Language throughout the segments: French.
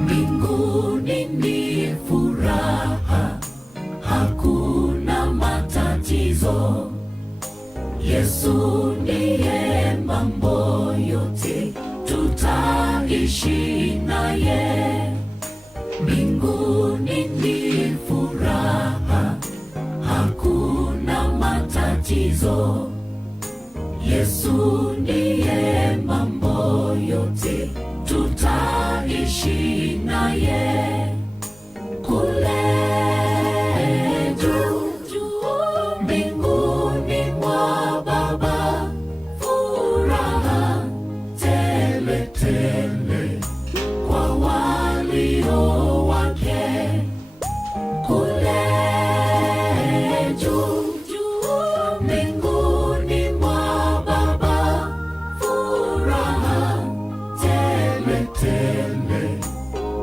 Mbinguni ni furaha, hakuna matatizo. Yesu ndiye mambo yote, tutaishi naye. Mbinguni ni furaha, hakuna matatizo. Yesu ndiye mambo yote, tutaishi naye. Kule juu mbinguni mwa Baba, furaha tele tele kwa walio wake. Kule juu mbinguni mwa Baba, furaha tele tele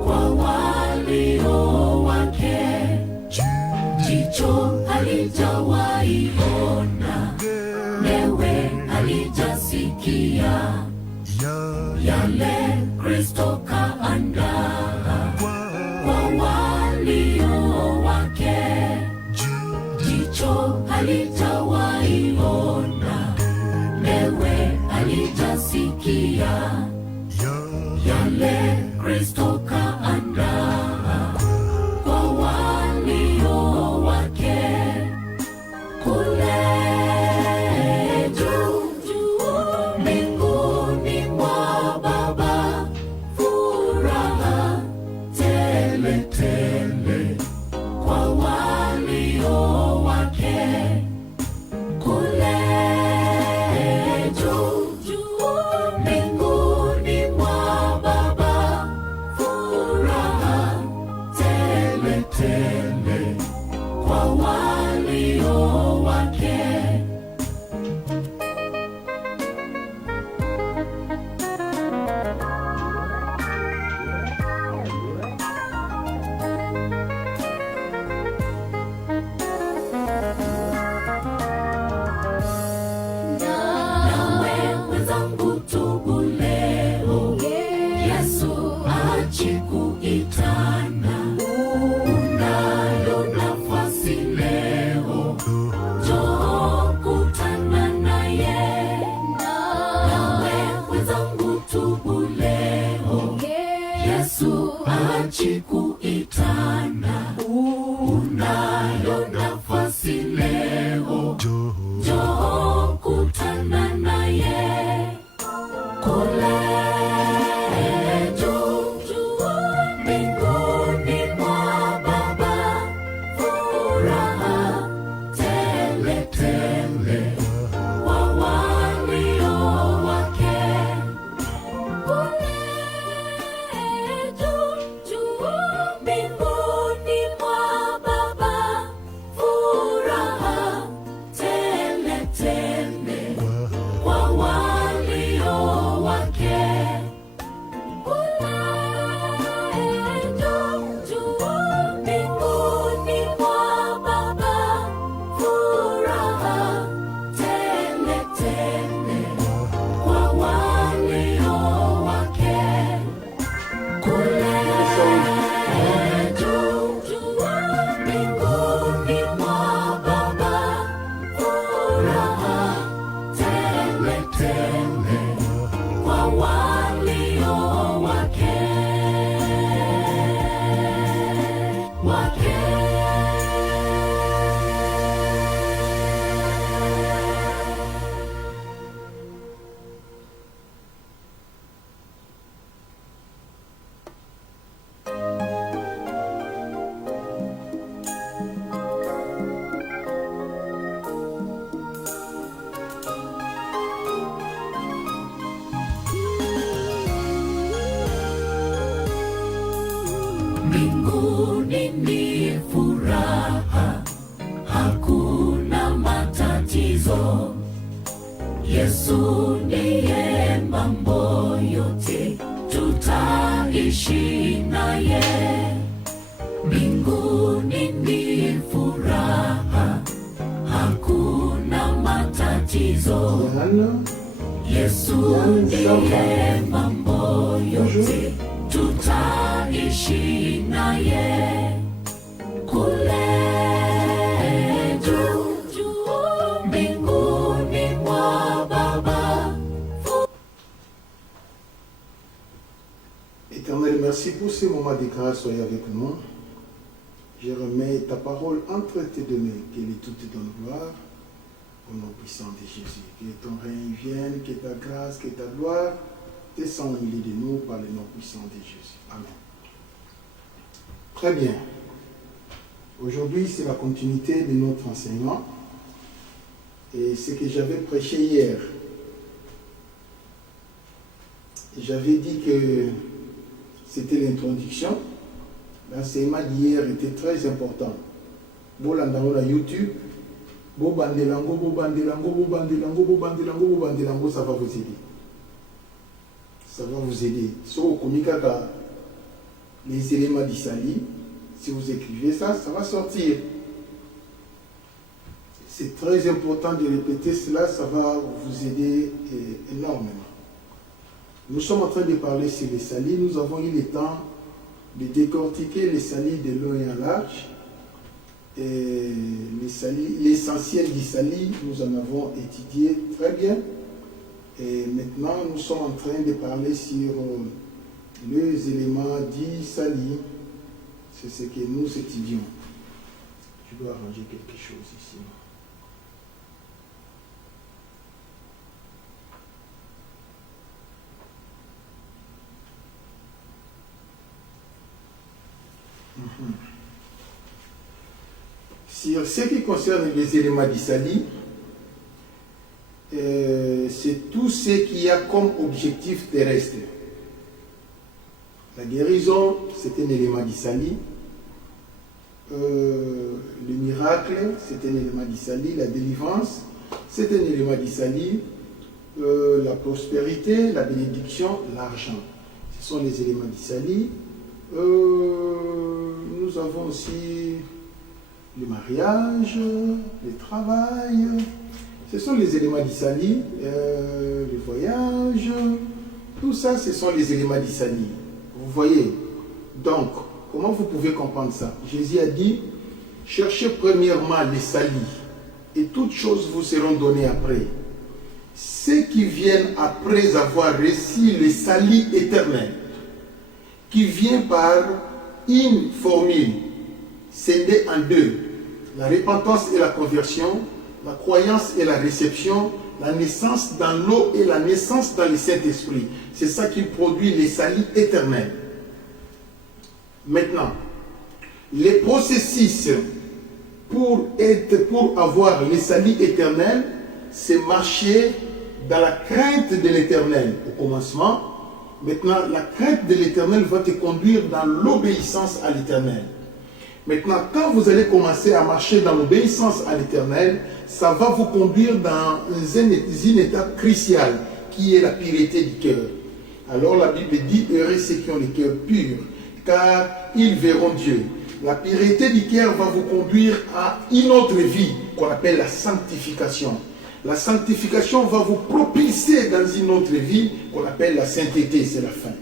kwa walio wake. Jicho halijawahi ona, newe halijasikia yale Kristo kaandaa kwa walio wake. Jicho halijawahi ona, newe halijasikia yale Kristo kaandaa kwa walio wake. Kule juu mbinguni mwa Baba, furaha tele tele kwa walio wake. Kule juu mbinguni mwa Baba, furaha tele tele kwa walio wake. Nawe wenzangu, tubu leo, Yesu achi kuitana. Unayo nafasi leo, njoo kutana naye. Nawe wenzangu, tubu leo, Yesu achi kuitana. Unayo nafasi leo, njoo kutana naye. Kule juu mbinguni mwa Baba, furaha tele tele kwa walio wake. Kule juu mbinguni mwa Baba, furaha Yesu ndiye mambo yote, tutaishi naye. Mbinguni ni furaha, hakuna matatizo. Yesu ndiye mambo yote, tutaishi naye. Kule juu mbinguni mwa Baba. Éternel, merci pour ce moment de grâce, soyez avec nous. Je remets ta parole entre tes deux mains, qu'elle est toute donne gloire, au nom puissant de Jésus. Que ton règne vienne, que ta grâce, que ta gloire descendent au milieu de nous par le nom puissant de Jésus. Amen. Très bien. Aujourd'hui, c'est la continuité de notre enseignement. Et ce que j'avais prêché hier, j'avais dit que c'était l'introduction. L'enseignement d'hier était très important. Bolandano na YouTube, bobandelango, ça va vous aider. Ça va vous aider. Sur au communicateur, les éléments d'Isali, si vous écrivez ça, ça va sortir. C'est très important de répéter cela, ça va vous aider énormément. Nous sommes en train de parler sur les salis. Nous avons eu le temps de décortiquer les salis de long et en large. L'essentiel du sali, nous en avons étudié très bien. Et maintenant, nous sommes en train de parler sur les éléments du sali. C'est ce que nous étudions. Je dois arranger quelque chose ici. Sur ce qui concerne les éléments du sali, c'est tout ce qu'il y a comme objectif terrestre. La guérison, c'est un élément du sali. Le miracle, c'est un élément du sali. La délivrance, c'est un élément du sali. La prospérité, la bénédiction, l'argent. Ce sont les éléments du sali. Nous avons aussi le mariage, le travail. Ce sont les éléments du sali. Le voyage. Tout ça, ce sont les éléments du sali. Vous voyez? Donc, comment vous pouvez comprendre ça? Jésus a dit, cherchez premièrement les salis, et toutes choses vous seront données après. Ceux qui viennent après avoir reçu les salis éternels, qui vient par une formule scindée en deux, la repentance et la conversion, la croyance et la réception, la naissance dans l'eau et la naissance dans le Saint-Esprit. C'est ça qui produit les salis éternels. Maintenant, les processus pour avoir les salis éternels, c'est marcher dans la crainte de l'éternel au commencement. Maintenant, la crainte de l'éternel va te conduire dans l'obéissance à l'éternel. Maintenant, quand vous allez commencer à marcher dans l'obéissance à l'éternel, ça va vous conduire dans une étape cruciale qui est la pureté du cœur. Alors la Bible dit, heureux ceux qui ont le cœur pur, car ils verront Dieu. La pureté du cœur va vous conduire à une autre vie qu'on appelle la sanctification. La sanctification va vous propulser dans une autre vie qu'on appelle la sainteté, c'est la fin.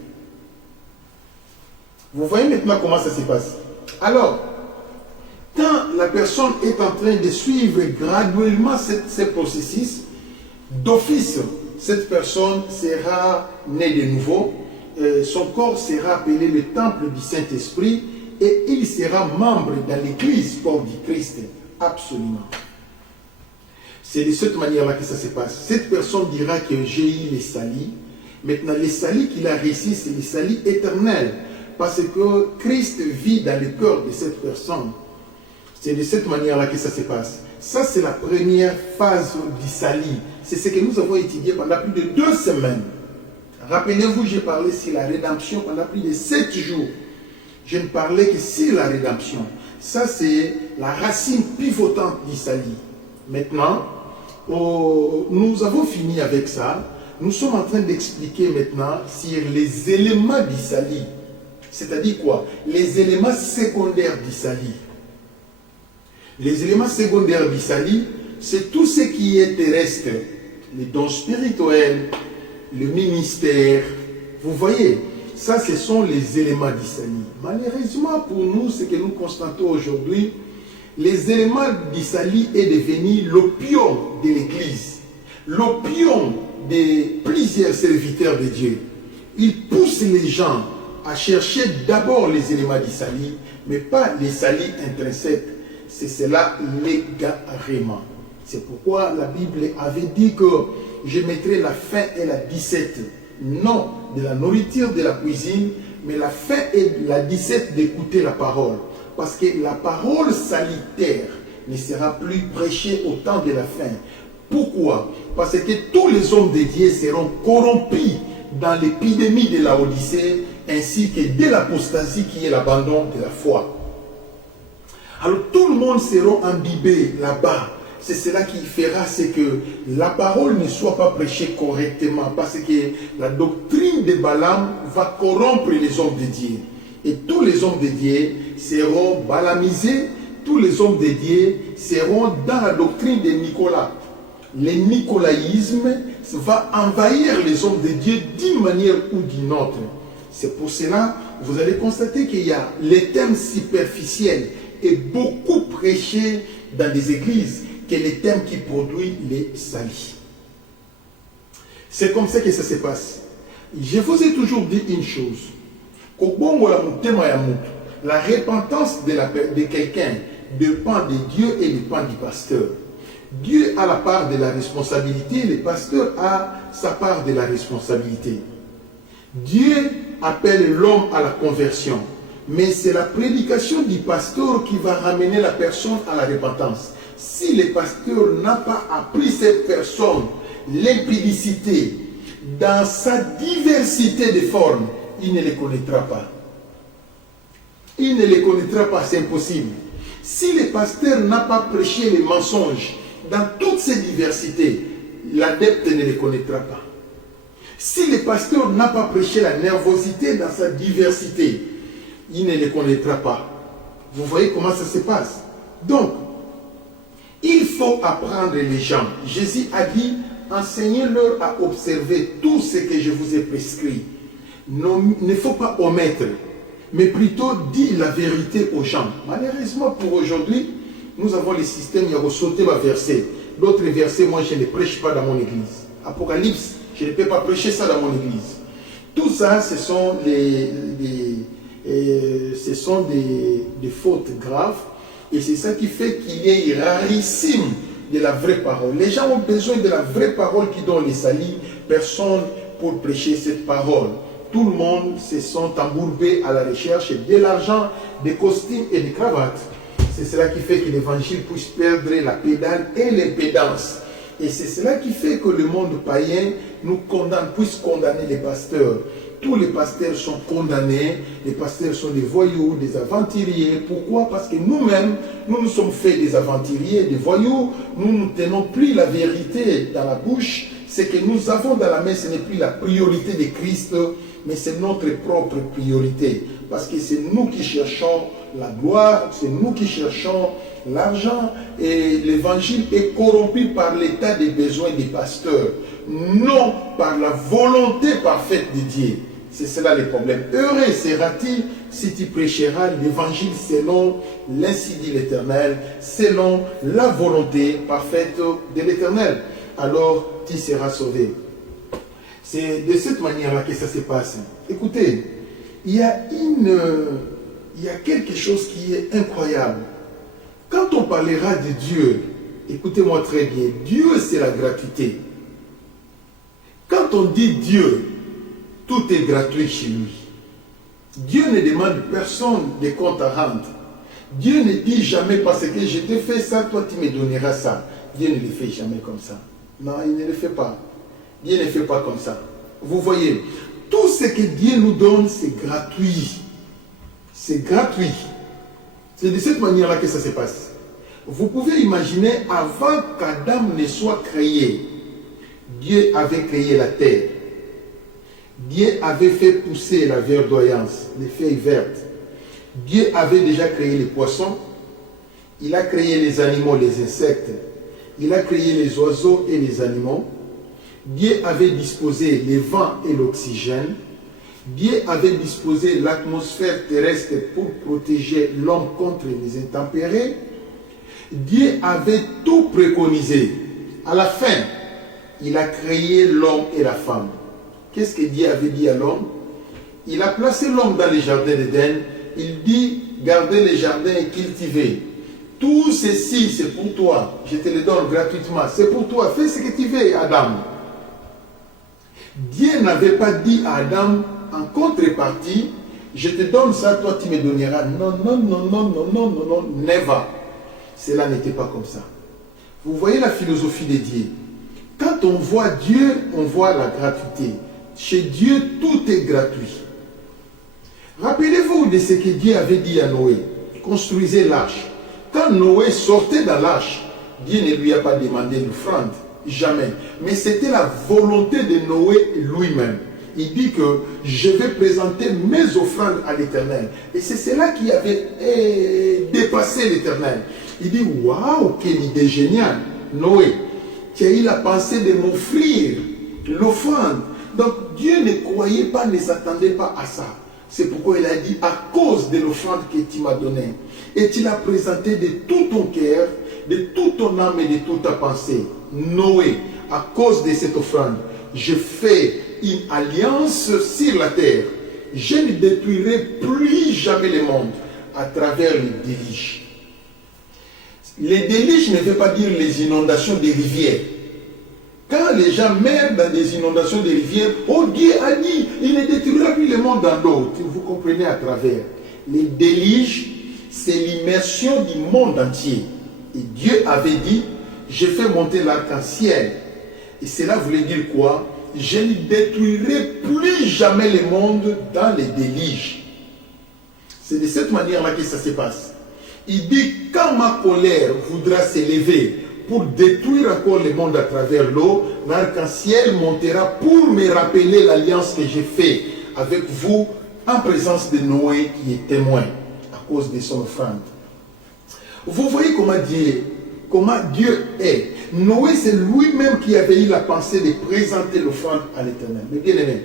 Vous voyez maintenant comment ça se passe. Alors, quand la personne est en train de suivre graduellement ce processus, d'office, cette personne sera née de nouveau, son corps sera appelé le temple du Saint-Esprit et il sera membre dans l'église corps du Christ. Absolument. C'est de cette manière-là que ça se passe. Cette personne dira que j'ai eu les salis. Maintenant, les salis qu'il a reçus, c'est les salis éternels. Parce que Christ vit dans le cœur de cette personne. C'est de cette manière-là que ça se passe. Ça, c'est la première phase du salis. C'est ce que nous avons étudié pendant plus de 2 semaines. Rappelez-vous, j'ai parlé sur la rédemption pendant plus de 7 jours. Je ne parlais que sur la rédemption. Ça, c'est la racine pivotante du salis. Maintenant, nous avons fini avec ça. Nous sommes en train d'expliquer maintenant sur les éléments d'Isali. C'est-à-dire quoi? Les éléments secondaires d'Isali. Les éléments secondaires d'Isali, c'est tout ce qui est terrestre. Les dons spirituels, le ministère. Vous voyez, ça ce sont les éléments d'Isali. Malheureusement pour nous, ce que nous constatons aujourd'hui, les éléments d'Isali est devenu l'opium de l'Église. L'opium de plusieurs serviteurs de Dieu. Ils poussent les gens à chercher d'abord les éléments d'Isali, mais pas les salis intrinsèques. C'est cela l'égarement. C'est pourquoi la Bible avait dit que je mettrai la faim et la disette, non de la nourriture de la cuisine, mais la faim et la disette d'écouter la parole. Parce que la parole salutaire ne sera plus prêchée au temps de la fin. Pourquoi? Parce que tous les hommes de Dieu seront corrompus dans l'épidémie de la Odyssée, ainsi que de l'apostasie qui est l'abandon de la foi. Alors tout le monde sera imbibé là-bas. C'est cela qui fera que la parole ne soit pas prêchée correctement, parce que la doctrine de Balaam va corrompre les hommes de Dieu. Et tous les hommes de Dieu seront balamisés, tous les hommes de Dieu seront dans la doctrine de Nicolas. Le nicolaïsme va envahir les hommes de Dieu d'une manière ou d'une autre. C'est pour cela, vous allez constater qu'il y a les thèmes superficiels et beaucoup prêchés dans des églises que les thèmes qui produisent les salis. C'est comme ça que ça se passe. Je vous ai toujours dit une chose. La repentance de quelqu'un dépend de Dieu et dépend du pasteur. Dieu a la part de la responsabilité, le pasteur a sa part de la responsabilité. Dieu appelle l'homme à la conversion, mais c'est la prédication du pasteur qui va ramener la personne à la repentance. Si le pasteur n'a pas appris cette personne l'impudicité dans sa diversité de formes, il ne les connaîtra pas. Il ne les connaîtra pas, c'est impossible. Si le pasteur n'a pas prêché les mensonges dans toutes ces diversités, l'adepte ne les connaîtra pas. Si le pasteur n'a pas prêché la nervosité dans sa diversité, il ne les connaîtra pas. Vous voyez comment ça se passe? Donc, il faut apprendre les gens. Jésus a dit, enseignez-leur à observer tout ce que je vous ai prescrit. Il ne faut pas omettre, mais plutôt dire la vérité aux gens. Malheureusement pour aujourd'hui, nous avons le système, il y a sauté ma verset. D'autres versets, moi je ne les prêche pas dans mon église. Apocalypse, je ne peux pas prêcher ça dans mon église. Tout ça, ce sont des fautes graves. Et c'est ça qui fait qu'il est rarissime de la vraie parole. Les gens ont besoin de la vraie parole qui donne les salis. Personne pour prêcher cette parole. Tout le monde se sont embourbés à la recherche de l'argent, des costumes et des cravates. C'est cela qui fait que l'évangile puisse perdre la pédale et l'impédance. Et c'est cela qui fait que le monde païen puisse condamner les pasteurs. Tous les pasteurs sont condamnés, les pasteurs sont des voyous, des aventuriers. Pourquoi? Parce que nous-mêmes, nous nous sommes faits des aventuriers, des voyous. Nous ne tenons plus la vérité dans la bouche. Ce que nous avons dans la main, ce n'est plus la priorité de Christ, mais c'est notre propre priorité. Parce que c'est nous qui cherchons la gloire, c'est nous qui cherchons l'argent, et l'évangile est corrompu par l'état des besoins des pasteurs, non par la volonté parfaite de Dieu. C'est cela le problème. Heureux seras-tu si tu prêcheras l'évangile selon l'ainsi dit l'Éternel, selon la volonté parfaite de l'Éternel. Alors tu seras sauvé. C'est de cette manière-là que ça se passe. Écoutez, il y a quelque chose qui est incroyable. Quand on parlera de Dieu, écoutez-moi très bien, Dieu c'est la gratuité. Quand on dit Dieu, tout est gratuit chez lui. Dieu ne demande personne de compte à rendre. Dieu ne dit jamais parce que je te fais ça, toi tu me donneras ça. Dieu ne le fait jamais comme ça. Non, il ne le fait pas. Dieu ne fait pas comme ça. Vous voyez, tout ce que Dieu nous donne, c'est gratuit. C'est gratuit. C'est de cette manière-là que ça se passe. Vous pouvez imaginer, avant qu'Adam ne soit créé, Dieu avait créé la terre. Dieu avait fait pousser la verdoyance, les feuilles vertes. Dieu avait déjà créé les poissons. Il a créé les animaux, les insectes. Il a créé les oiseaux et les animaux. Dieu avait disposé les vents et l'oxygène. Dieu avait disposé l'atmosphère terrestre pour protéger l'homme contre les intempéries. Dieu avait tout préconisé. À la fin, il a créé l'homme et la femme. Qu'est-ce que Dieu avait dit à l'homme? Il a placé l'homme dans les jardins d'Éden. Il dit, gardez les jardins et cultivez. Tout ceci, c'est pour toi. Je te le donne gratuitement. C'est pour toi. Fais ce que tu veux, Adam. Dieu n'avait pas dit à Adam, en contrepartie, je te donne ça, toi tu me donneras. Non, non, non, non, non, non, non, non, never. Cela n'était pas comme ça. Vous voyez la philosophie de Dieu. Quand on voit Dieu, on voit la gratuité. Chez Dieu, tout est gratuit. Rappelez-vous de ce que Dieu avait dit à Noé. Construisez l'arche. Quand Noé sortait dans l'arche, Dieu ne lui a pas demandé l'offrande. Jamais. Mais c'était la volonté de Noé lui-même. Il dit que je vais présenter mes offrandes à l'Éternel. Et c'est cela qui avait dépassé l'Éternel. Il dit, waouh, quelle idée géniale. Noé, tu as eu la pensée de m'offrir l'offrande. Donc Dieu ne croyait pas, ne s'attendait pas à ça. C'est pourquoi il a dit, à cause de l'offrande que tu m'as donnée. Et tu l'as présenté de tout ton cœur, de toute ton âme et de toute ta pensée. Noé, à cause de cette offrande, je fais une alliance sur la terre. Je ne détruirai plus jamais le monde à travers les déluges. Les déluges ne veut pas dire les inondations des rivières. Quand les gens meurent dans des inondations des rivières, oh Dieu a dit, il ne détruira plus le monde dans l'eau. Vous comprenez à travers. Les déluges, c'est l'immersion du monde entier. Et Dieu avait dit, je fais monter l'arc-en-ciel. Et cela voulait dire quoi? Je ne détruirai plus jamais le monde dans les déluges. C'est de cette manière-là que ça se passe. Il dit, quand ma colère voudra s'élever pour détruire encore le monde à travers l'eau, l'arc-en-ciel montera pour me rappeler l'alliance que j'ai faite avec vous en présence de Noé qui est témoin à cause de son offrande. Vous voyez comment Dieu est. Noé, c'est lui-même qui avait eu la pensée de présenter l'offrande à l'Éternel. Mais bien aimé,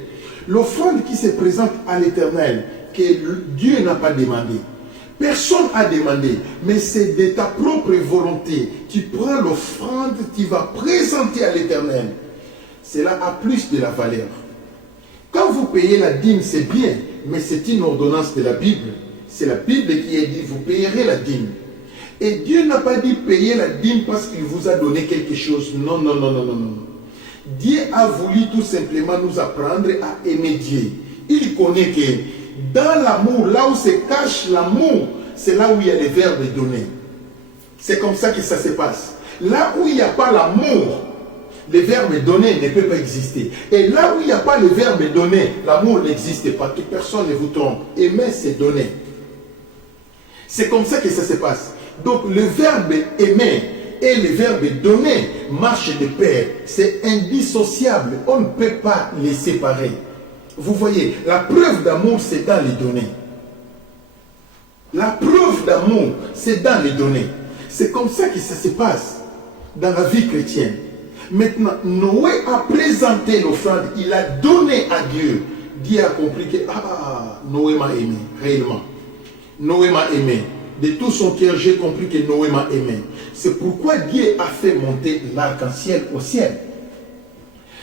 l'offrande qui se présente à l'Éternel, que Dieu n'a pas demandé. Personne n'a demandé, mais c'est de ta propre volonté. Tu prends l'offrande, tu vas présenter à l'Éternel. Cela a plus de la valeur. Quand vous payez la dîme, c'est bien, mais c'est une ordonnance de la Bible. C'est la Bible qui a dit, vous payerez la dîme. Et Dieu n'a pas dit payer la dîme parce qu'il vous a donné quelque chose. Non, non, non, non, non, non. Dieu a voulu tout simplement nous apprendre à aimer Dieu. Il connaît que dans l'amour, là où se cache l'amour, c'est là où il y a les verbes donnés. C'est comme ça que ça se passe. Là où il n'y a pas l'amour, les verbes donnés ne peuvent pas exister. Et là où il n'y a pas le verbe donné, l'amour n'existe pas. Toute personne ne vous trompe. Aimer, c'est donner. C'est comme ça que ça se passe. Donc le verbe aimer et le verbe donner marchent de pair. C'est indissociable. On ne peut pas les séparer. Vous voyez, la preuve d'amour, c'est dans les données. La preuve d'amour, c'est dans les données. C'est comme ça que ça se passe dans la vie chrétienne. Maintenant, Noé a présenté l'offrande, il a donné à Dieu. Dieu a compris que Noé m'a aimé, réellement. Noé m'a aimé. De tout son cœur, j'ai compris que Noé m'a aimé. C'est pourquoi Dieu a fait monter l'arc-en-ciel au ciel.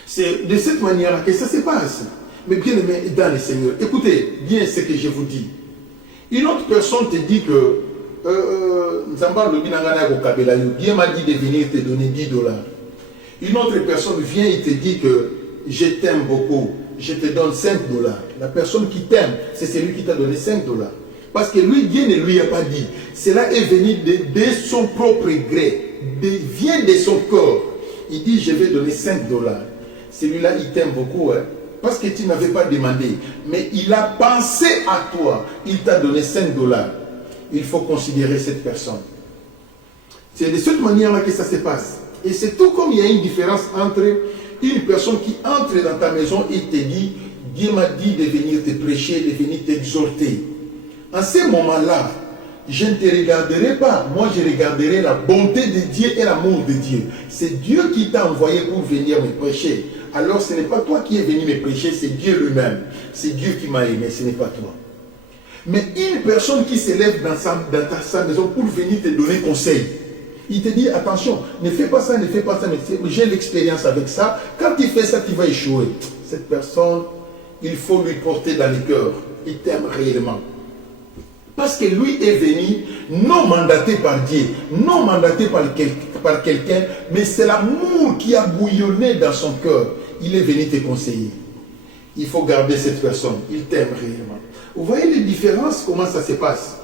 C'est de cette manière que ça se passe. Mais bien aimé dans le Seigneur, écoutez bien ce que je vous dis. Une autre personne te dit que Dieu m'a dit de venir te donner 10 $. Une autre personne vient et te dit que je t'aime beaucoup, je te donne 5 $. La personne qui t'aime, c'est celui qui t'a donné 5 $. Parce que lui, Dieu ne lui a pas dit. Cela est venu de son propre gré, vient de son corps. Il dit, je vais donner 5 $. Celui-là, il t'aime beaucoup, hein? Parce que tu n'avais pas demandé. Mais il a pensé à toi. Il t'a donné 5 $. Il faut considérer cette personne. C'est de cette manière-là que ça se passe. Et c'est tout comme il y a une différence entre une personne qui entre dans ta maison et te dit, Dieu m'a dit de venir te prêcher, de venir t'exhorter. En ce moment-là, je ne te regarderai pas. Moi, je regarderai la bonté de Dieu et l'amour de Dieu. C'est Dieu qui t'a envoyé pour venir me prêcher. Alors, ce n'est pas toi qui es venu me prêcher, c'est Dieu lui-même. C'est Dieu qui m'a aimé, ce n'est pas toi. Mais une personne qui s'élève dans sa maison pour venir te donner conseil, il te dit, attention, ne fais pas ça, ne fais pas ça, j'ai l'expérience avec ça. Quand tu fais ça, tu vas échouer. Cette personne, il faut lui porter dans le cœur. Il t'aime réellement. Parce que lui est venu, non mandaté par Dieu, non mandaté par quelqu'un, mais c'est l'amour qui a bouillonné dans son cœur. Il est venu te conseiller. Il faut garder cette personne. Il t'aime réellement. Vous voyez les différences, comment ça se passe?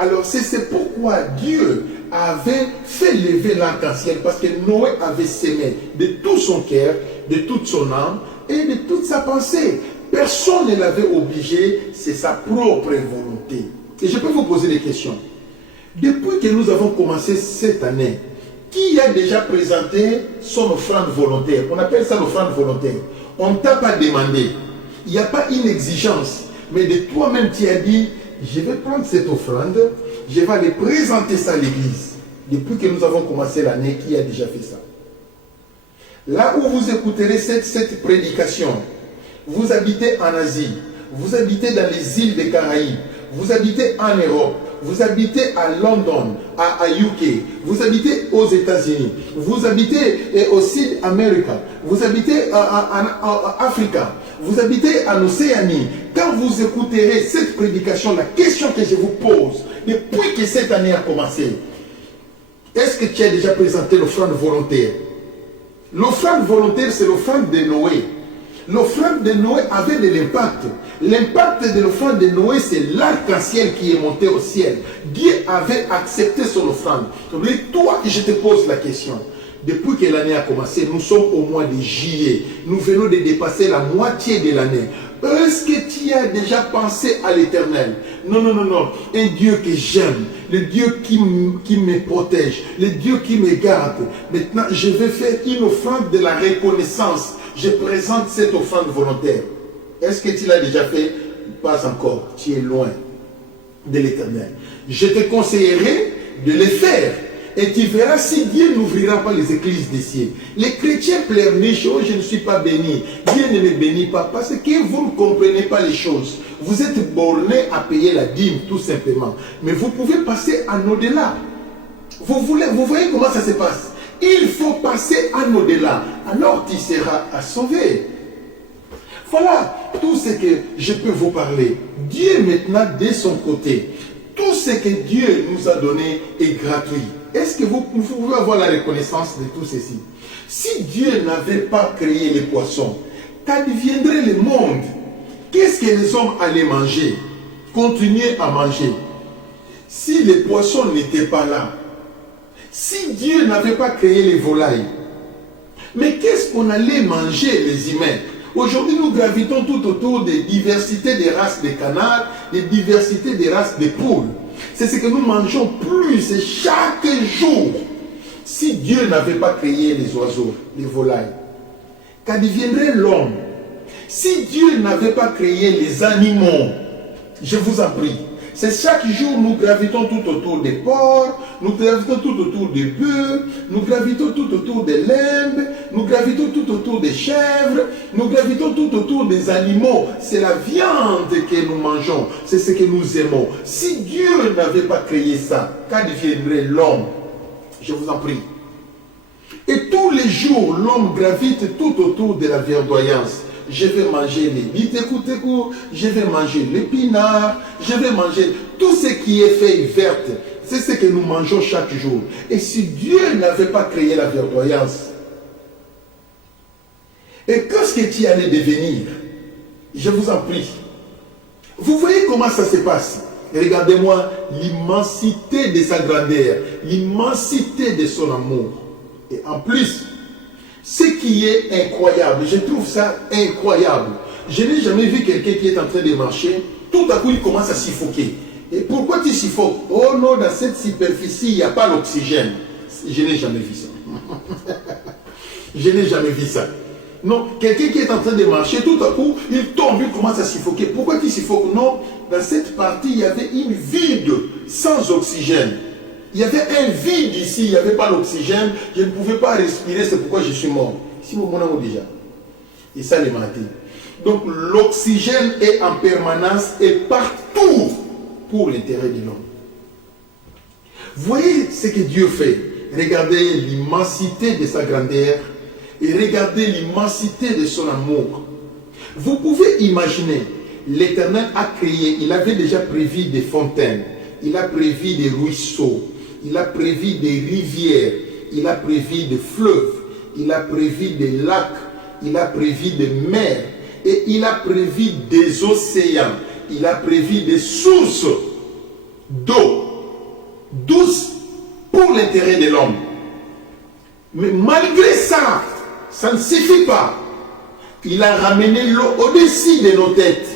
Alors c'est pourquoi Dieu avait fait lever l'arc-en-ciel, parce que Noé avait sémé de tout son cœur, de toute son âme et de toute sa pensée. Personne ne l'avait obligé, c'est sa propre volonté. Et je peux vous poser des questions. Depuis que nous avons commencé cette année, qui a déjà présenté son offrande volontaire? On appelle ça l'offrande volontaire. On ne t'a pas demandé. Il n'y a pas une exigence. Mais de toi-même, tu as dit, je vais prendre cette offrande, je vais aller présenter ça à l'église. Depuis que nous avons commencé l'année, qui a déjà fait ça? Là où vous écouterez cette prédication, vous habitez en Asie, vous habitez dans les îles des Caraïbes, vous habitez en Europe, vous habitez à London, à UK, vous habitez aux États-Unis, vous habitez au Sud-Amérique, vous habitez en Afrique, vous habitez en Océanie. Quand vous écouterez cette prédication, la question que je vous pose, depuis que cette année a commencé, est-ce que tu as déjà présenté l'offrande volontaire? L'offrande volontaire, c'est l'offrande de Noé. L'offrande de Noé avait de l'impact. L'impact de l'offrande de Noé, c'est l'arc-en-ciel qui est monté au ciel. Dieu avait accepté son offrande. Donc, toi, je te pose la question. Depuis que l'année a commencé, nous sommes au mois de juillet. Nous venons de dépasser la moitié de l'année. Est-ce que tu as déjà pensé à l'Éternel? Non, non, non, non. Un Dieu que j'aime, le Dieu qui me protège, le Dieu qui me garde. Maintenant, je vais faire une offrande de la reconnaissance. Je présente cette offrande volontaire. Est-ce que tu l'as déjà fait? Pas encore. Tu es loin de l'Éternel. Je te conseillerais de le faire. Et tu verras si Dieu n'ouvrira pas les églises des cieux. Les chrétiens pleurnichent, oh je ne suis pas béni. Dieu ne me bénit pas parce que vous ne comprenez pas les choses. Vous êtes bornés à payer la dîme tout simplement. Mais vous pouvez passer en au-delà. Vous voyez comment ça se passe? Il faut passer en au-delà. Alors tu seras sauvé. Voilà tout ce que je peux vous parler. Dieu maintenant de son côté. Tout ce que Dieu nous a donné est gratuit. Est-ce que vous pouvez avoir la reconnaissance de tout ceci? Si Dieu n'avait pas créé les poissons, qu'adviendrait le monde? Qu'est-ce que les hommes allaient manger? Continuer à manger. Si les poissons n'étaient pas là, si Dieu n'avait pas créé les volailles, mais qu'est-ce qu'on allait manger les humains? Aujourd'hui, nous gravitons tout autour des diversités des races de canards, des diversités des races de poules. C'est ce que nous mangeons plus chaque jour. Si Dieu n'avait pas créé les oiseaux, les volailles, qu'adviendrait l'homme? Si Dieu n'avait pas créé les animaux, je vous en prie, c'est chaque jour nous gravitons tout autour des porcs, nous gravitons tout autour des bœufs, nous gravitons tout autour des limbes, nous gravitons tout autour des chèvres, nous gravitons tout autour des animaux. C'est la viande que nous mangeons, c'est ce que nous aimons. Si Dieu n'avait pas créé ça, qu'adviendrait l'homme? Je vous en prie. Et tous les jours, l'homme gravite tout autour de la verdoyance. Je vais manger les bitécoutécou, je vais manger l'épinard, je vais manger tout ce qui est feuilles vertes. C'est ce que nous mangeons chaque jour. Et si Dieu n'avait pas créé la verdoyance, et qu'est-ce que tu allais devenir? Je vous en prie. Vous voyez comment ça se passe? Regardez-moi l'immensité de sa grandeur, l'immensité de son amour. Et en plus, ce qui est incroyable, je trouve ça incroyable. Je n'ai jamais vu quelqu'un qui est en train de marcher, tout à coup il commence à suffoquer. Et pourquoi tu suffoques? Oh non, dans cette superficie, il n'y a pas l'oxygène. Je n'ai jamais vu ça. Je n'ai jamais vu ça. Non, quelqu'un qui est en train de marcher, tout à coup, il tombe, il commence à suffoquer. Pourquoi il suffoque? Non, dans cette partie, il y avait une vide sans oxygène. Il y avait un vide ici, il n'y avait pas l'oxygène. Je ne pouvais pas respirer, c'est pourquoi je suis mort. Si vous m'en déjà. Et ça, les maladies. Donc, l'oxygène est en permanence et partout pour l'intérêt de l'homme. Voyez ce que Dieu fait. Regardez l'immensité de sa grandeur et regardez l'immensité de son amour. Vous pouvez imaginer, l'Éternel a créé, il avait déjà prévu des fontaines, il a prévu des ruisseaux, il a prévu des rivières, il a prévu des fleuves, il a prévu des lacs, il a prévu des mers, et il a prévu des océans, il a prévu des sources d'eau douce pour l'intérêt de l'homme. Mais malgré ça, ça ne suffit pas. Il a ramené l'eau au-dessus de nos têtes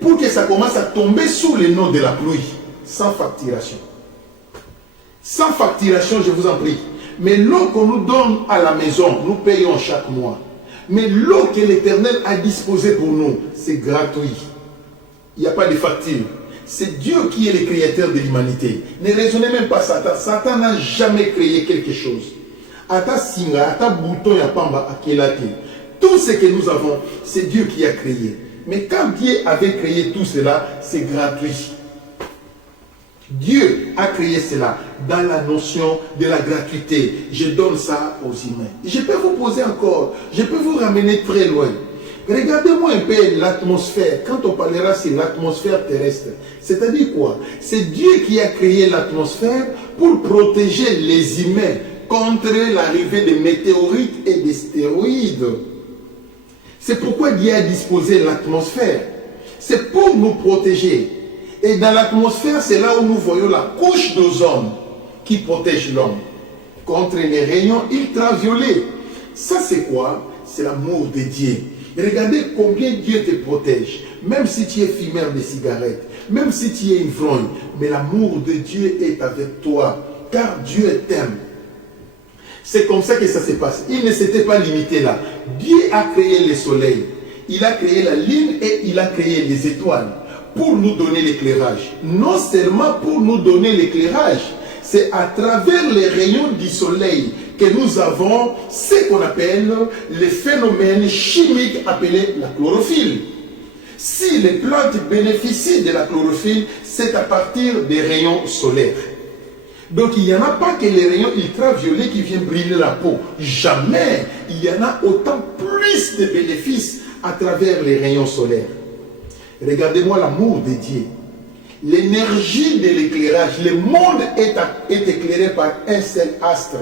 pour que ça commence à tomber sous les noms de la pluie, sans facturation. Sans facturation, je vous en prie. Mais l'eau qu'on nous donne à la maison, nous payons chaque mois. Mais l'eau que l'Éternel a disposée pour nous, c'est gratuit. Il n'y a pas de facture. C'est Dieu qui est le créateur de l'humanité. Ne raisonnez même pas Satan. Satan n'a jamais créé quelque chose. Ata singa, ata bouton ya pamba akelate. Tout ce que nous avons, c'est Dieu qui a créé. Mais quand Dieu avait créé tout cela, c'est gratuit. Dieu a créé cela dans la notion de la gratuité. Je donne ça aux humains. Je peux vous poser encore, je peux vous ramener très loin. Regardez-moi un peu l'atmosphère. Quand on parlera sur l'atmosphère terrestre, c'est-à-dire quoi? C'est Dieu qui a créé l'atmosphère pour protéger les humains contre l'arrivée des météorites et des stéroïdes. C'est pourquoi Dieu a disposé l'atmosphère. C'est pour nous protéger. Et dans l'atmosphère, c'est là où nous voyons la couche d'ozone qui protège l'homme contre les rayons ultraviolets. Ça, c'est quoi? C'est l'amour de Dieu. Et regardez combien Dieu te protège. Même si tu es fumeur de cigarettes, même si tu es ivrogne, mais l'amour de Dieu est avec toi, car Dieu t'aime. C'est comme ça que ça se passe. Il ne s'était pas limité là. Dieu a créé le soleil, il a créé la lune et il a créé les étoiles pour nous donner l'éclairage. Non seulement pour nous donner l'éclairage, c'est à travers les rayons du soleil que nous avons ce qu'on appelle les phénomènes chimiques appelés la chlorophylle. Si les plantes bénéficient de la chlorophylle, c'est à partir des rayons solaires. Donc il n'y en a pas que les rayons ultraviolets qui viennent brûler la peau. Jamais. Il y en a autant plus de bénéfices à travers les rayons solaires. Regardez-moi l'amour de Dieu. L'énergie de l'éclairage. Le monde est éclairé par un seul astre.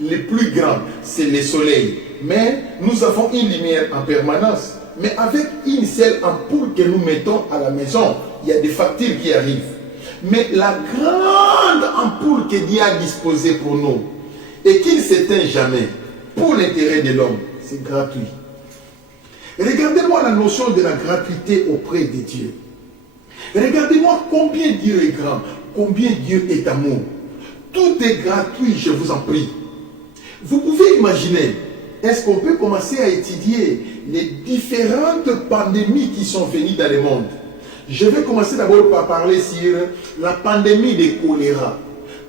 Le plus grand, c'est le soleil. Mais nous avons une lumière en permanence. Mais avec une seule ampoule que nous mettons à la maison, il y a des factures qui arrivent. Mais la grande ampoule que Dieu a disposée pour nous, et qui ne s'éteint jamais, pour l'intérêt de l'homme, c'est gratuit. Regardez-moi la notion de la gratuité auprès de Dieu. Regardez-moi combien Dieu est grand, combien Dieu est amour. Tout est gratuit, je vous en prie. Vous pouvez imaginer, est-ce qu'on peut commencer à étudier les différentes pandémies qui sont venues dans le monde? Je vais commencer d'abord par parler sur la pandémie de choléra.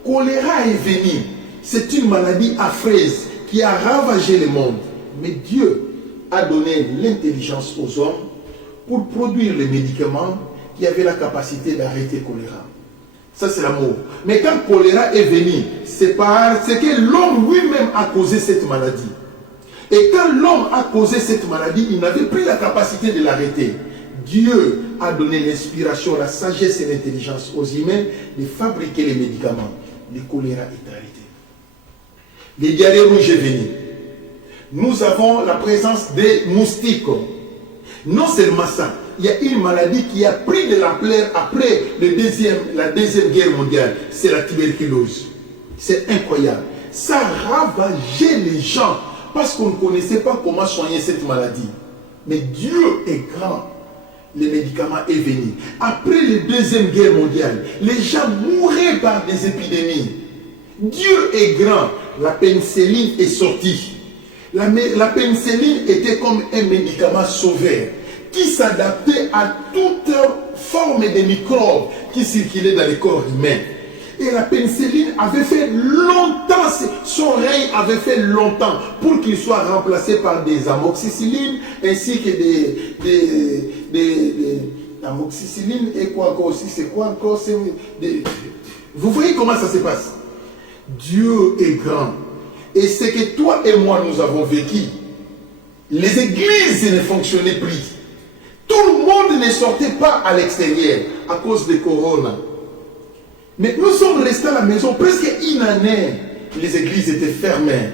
Choléra est venu. C'est une maladie affreuse qui a ravagé le monde. Mais Dieu a donné l'intelligence aux hommes pour produire les médicaments qui avaient la capacité d'arrêter le choléra. Ça, c'est l'amour. Mais quand le choléra est venu, c'est parce que l'homme lui-même a causé cette maladie. Et quand l'homme a causé cette maladie, il n'avait plus la capacité de l'arrêter. Dieu a donné l'inspiration, la sagesse et l'intelligence aux humains de fabriquer les médicaments. Le choléra est arrêté. Les diarrhées rouges est venu. Nous avons la présence des moustiques. Non seulement ça, il y a une maladie qui a pris de l'ampleur après la deuxième guerre mondiale. C'est la tuberculose. C'est incroyable. Ça ravageait les gens parce qu'on ne connaissait pas comment soigner cette maladie. Mais Dieu est grand. Les médicaments est venu. Après la deuxième guerre mondiale, les gens mouraient par des épidémies. Dieu est grand. la pénicilline est sortie. La pénicilline était comme un médicament sauveur qui s'adaptait à toute forme de microbes qui circulaient dans le corps humain. Et la pénicilline avait fait longtemps, son règne avait fait longtemps pour qu'il soit remplacé par des amoxicillines ainsi que des amoxicillines et quoi encore aussi, c'est quoi encore, vous voyez comment ça se passe? Dieu est grand. Et ce que toi et moi nous avons vécu, les églises ne fonctionnaient plus. Tout le monde ne sortait pas à l'extérieur à cause de Corona. Mais nous sommes restés à la maison presque une année. Les églises étaient fermées.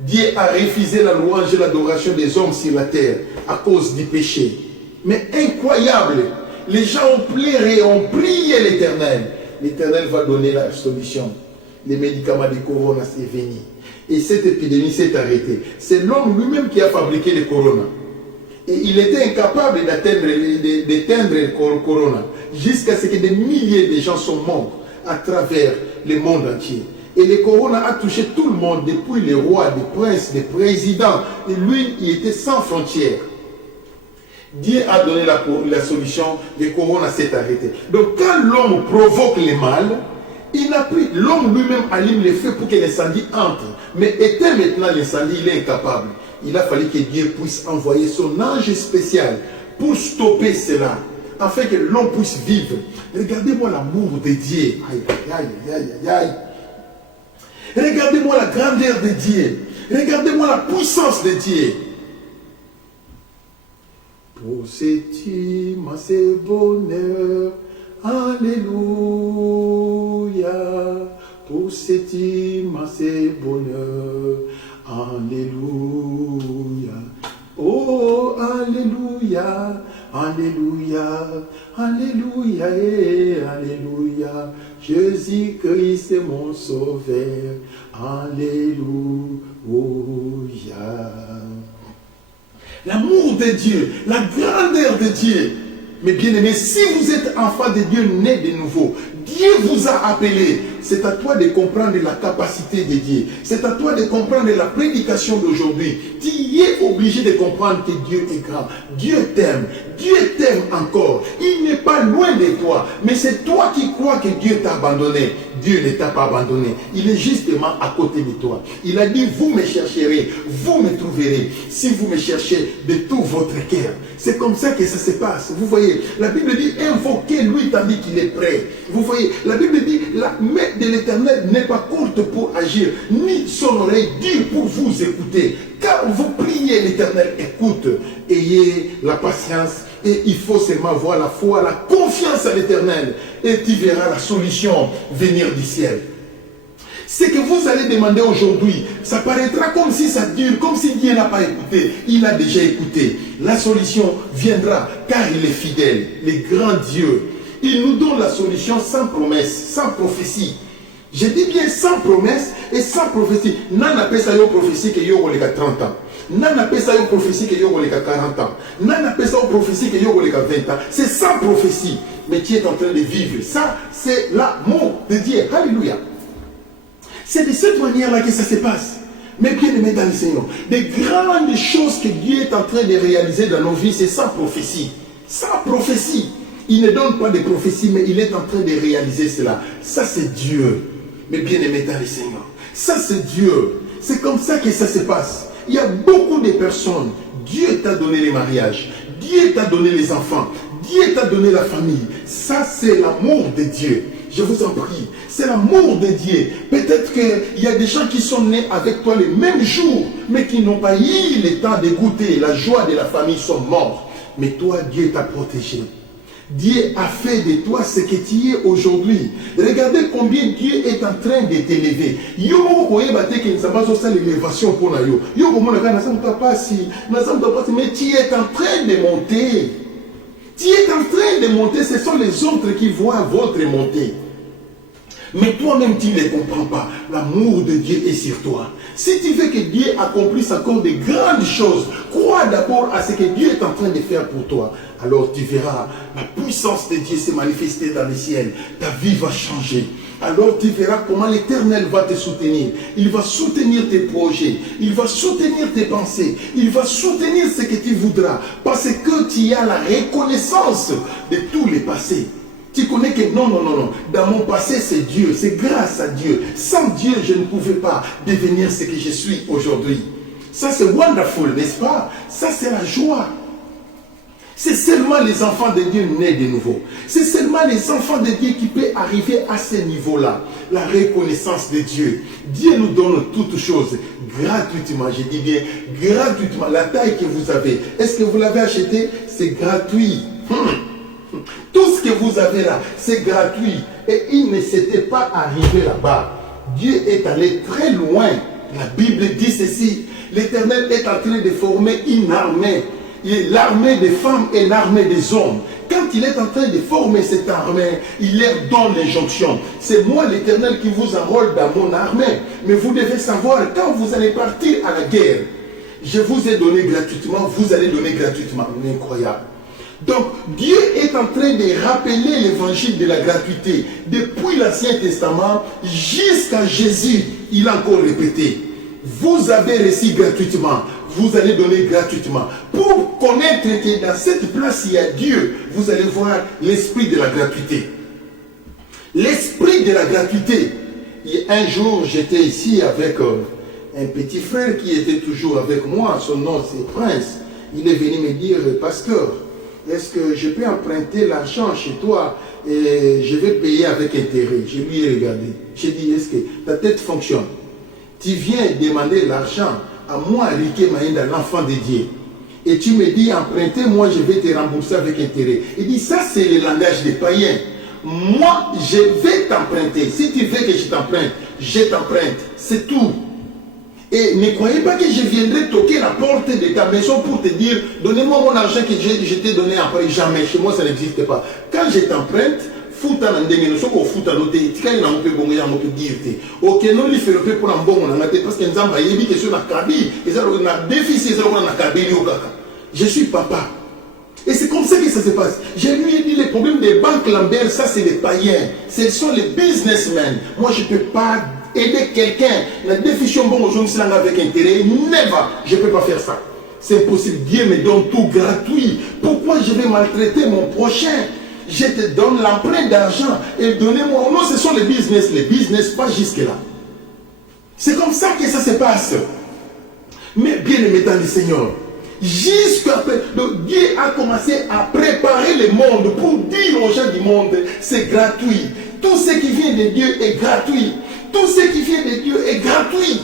Dieu a refusé la louange et l'adoration des hommes sur la terre à cause du péché. Mais incroyable, les gens ont pleuré, ont prié l'Éternel. L'Éternel va donner la solution. Les médicaments de Corona sont venus. Et cette épidémie s'est arrêtée. C'est l'homme lui-même qui a fabriqué le Corona. Et il était incapable d'éteindre le Corona. Jusqu'à ce que des milliers de gens sont morts à travers le monde entier. Et le Corona a touché tout le monde, depuis les rois, les princes, les présidents. Et lui, il était sans frontières. Dieu a donné la solution, le Corona s'est arrêté. Donc quand l'homme provoque le mal, il n'a plus, l'homme lui-même allume le feu pour que l'incendie entre. Mais éteint maintenant l'incendie, il est incapable. Il a fallu que Dieu puisse envoyer son ange spécial pour stopper cela, afin que l'homme puisse vivre. Regardez-moi l'amour de Dieu. Aïe, aïe, aïe, aïe, aïe. Regardez-moi la grandeur de Dieu. Regardez-moi la puissance de Dieu. Pour ma c'est bonheur. Alléluia. Pour ma c'est bonheur. Alléluia. Oh, alléluia. Alléluia. Alléluia. Et alléluia. Jésus-Christ est mon sauveur. Alléluia. L'amour de Dieu, la grandeur de Dieu. Mais bien aimé, si vous êtes enfant de Dieu, né de nouveau, Dieu vous a appelé. C'est à toi de comprendre la capacité de Dieu. C'est à toi de comprendre la prédication d'aujourd'hui. Tu es obligé de comprendre que Dieu est grand. Dieu t'aime. Dieu t'aime encore. Il n'est pas loin de toi. Mais c'est toi qui crois que Dieu t'a abandonné. Dieu ne t'a pas abandonné. Il est justement à côté de toi. Il a dit, vous me chercherez, vous me trouverez, si vous me cherchez de tout votre cœur. C'est comme ça que ça se passe. Vous voyez, la Bible dit, invoquez-lui tandis qu'il est prêt. Vous voyez, la Bible dit, la main de l'Éternel n'est pas courte pour agir, ni son oreille dure pour vous écouter. Car vous priez, l'Éternel écoute. Ayez la patience. Et il faut seulement avoir la foi, la confiance à l'Éternel. Et tu verras la solution venir du ciel. Ce que vous allez demander aujourd'hui, ça paraîtra comme si ça dure, comme si Dieu n'a pas écouté. Il a déjà écouté. La solution viendra, car il est fidèle, le grand Dieu. Il nous donne la solution sans promesse, sans prophétie. Je dis bien sans promesse et sans prophétie. Nana pas ça une prophétie que yo les 30 ans. Nana pas ça une prophétie que yo les 40 ans. Nana pas ça une prophétie que yo les 20 ans. C'est sans prophétie. Mais tu es en train de vivre. Ça, c'est l'amour de Dieu. Alléluia. C'est de cette manière-là que ça se passe. Mais bien aimé dans le Seigneur, des grandes choses que Dieu est en train de réaliser dans nos vies, c'est sans prophétie. Sans prophétie. Il ne donne pas de prophétie, mais il est en train de réaliser cela. Ça, c'est Dieu. Mais bien aimé dans le Seigneur. Ça, c'est Dieu. C'est comme ça que ça se passe. Il y a beaucoup de personnes. Dieu t'a donné les mariages. Dieu t'a donné les enfants. Dieu t'a donné la famille. Ça, c'est l'amour de Dieu. Je vous en prie. C'est l'amour de Dieu. Peut-être qu'il y a des gens qui sont nés avec toi le même jour, mais qui n'ont pas eu le temps de goûter la joie de la famille, sont morts. Mais toi, Dieu t'a protégé. Dieu a fait de toi ce que tu es aujourd'hui. Regardez combien Dieu est en train de t'élever. Mais tu es en train de monter. Tu es en train de monter. Ce sont les autres qui voient votre montée. Mais toi-même, tu ne les comprends pas. L'amour de Dieu est sur toi. Si tu veux que Dieu accomplisse encore de grandes choses, crois d'abord à ce que Dieu est en train de faire pour toi. Alors tu verras la puissance de Dieu se manifester dans le ciel. Ta vie va changer. Alors tu verras comment l'Éternel va te soutenir. Il va soutenir tes projets. Il va soutenir tes pensées. Il va soutenir ce que tu voudras. Parce que tu as la reconnaissance de tous les passés. Tu connais que non. Dans mon passé, c'est Dieu. C'est grâce à Dieu. Sans Dieu, je ne pouvais pas devenir ce que je suis aujourd'hui. Ça, c'est wonderful, n'est-ce pas? Ça, c'est la joie. C'est seulement les enfants de Dieu nés de nouveau. C'est seulement les enfants de Dieu qui peuvent arriver à ce niveau-là. La reconnaissance de Dieu. Dieu nous donne toutes choses gratuitement. Je dis bien gratuitement. La taille que vous avez, est-ce que vous l'avez acheté? C'est gratuit. Tout ce que vous avez là, c'est gratuit. Et il ne s'était pas arrivé là-bas. Dieu est allé très loin. La Bible dit ceci. L'Éternel est en train de former une armée. L'armée des femmes et l'armée des hommes. Quand il est en train de former cette armée, il leur donne l'injonction. C'est moi l'Éternel qui vous enrôle dans mon armée. Mais vous devez savoir, quand vous allez partir à la guerre, je vous ai donné gratuitement, vous allez donner gratuitement. Incroyable. Donc, Dieu est en train de rappeler l'évangile de la gratuité. Depuis l'Ancien Testament jusqu'à Jésus, il a encore répété. Vous avez reçu gratuitement, vous allez donner gratuitement. Pour connaître que dans cette place, il y a Dieu, vous allez voir l'esprit de la gratuité. L'esprit de la gratuité. Et un jour, j'étais ici avec un petit frère qui était toujours avec moi. Son nom, c'est Prince. Il est venu me dire, pasteur, est-ce que je peux emprunter l'argent chez toi et je vais payer avec intérêt? Je lui ai regardé. J'ai dit, est-ce que ta tête fonctionne? Tu viens demander l'argent à moi, Riké Maïnda, l'enfant de Dieu. Et tu me dis, empruntez-moi, je vais te rembourser avec intérêt. Il dit, ça c'est le langage des païens. Moi, je vais t'emprunter. Si tu veux que je t'emprunte. C'est tout. Et ne croyez pas que je viendrai toquer la porte de ta maison pour te dire, donnez-moi mon argent que je t'ai donné après. Jamais. Chez moi, ça n'existe pas. Quand je t'emprunte, futa na ndenge no soko futa lote tikali na mpe bongo ya mpe dirte OK non li fait le peu pour mbongo na ngate parce que nzamba yebi que sur la kabi et ça na déficit ça na kabi yo kaka. Je suis papa. Et c'est comme ça que ça se passe. Je lui ai dit les problèmes des banques Lambert, ça c'est les païens, ce sont les businessmen. Moi je peux pas aider quelqu'un la déficience bon aujourd'hui c'est avec intérêt, never, je peux pas faire ça. C'est impossible. Dieu me donne tout gratuit. Pourquoi je vais maltraiter mon prochain? Je te donne l'emprunt d'argent et donnez-moi. Non, ce sont les business pas jusque-là. C'est comme ça que ça se passe. Mais bien aimé dans le Seigneur, jusqu'après, Dieu a commencé à préparer le monde pour dire aux gens du monde, c'est gratuit. Tout ce qui vient de Dieu est gratuit. Tout ce qui vient de Dieu est gratuit.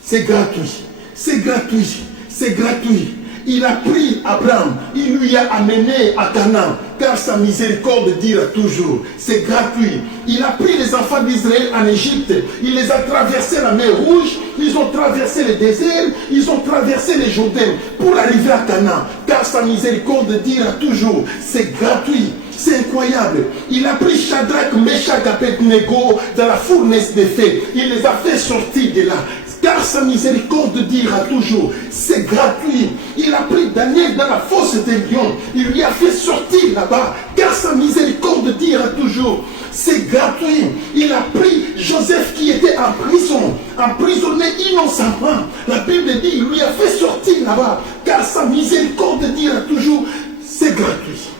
C'est gratuit. C'est gratuit. C'est gratuit. Il a pris Abraham, il lui a amené à Canaan, car sa miséricorde dira toujours, c'est gratuit. Il a pris les enfants d'Israël en Égypte, il les a traversés la mer Rouge, ils ont traversé le désert, ils ont traversé les Jourdain pour arriver à Canaan, car sa miséricorde dira toujours, c'est gratuit. C'est incroyable. Il a pris Shadrach, Meshach, Abednego dans la fournaise des feux. Il les a fait sortir de là. Car sa miséricorde dira toujours, c'est gratuit. Il a pris Daniel dans la fosse des lions. Il lui a fait sortir là-bas. Car sa miséricorde dira toujours, c'est gratuit. Il a pris Joseph qui était en prison, emprisonné innocemment. La Bible dit, il lui a fait sortir là-bas. Car sa miséricorde dira toujours, c'est gratuit.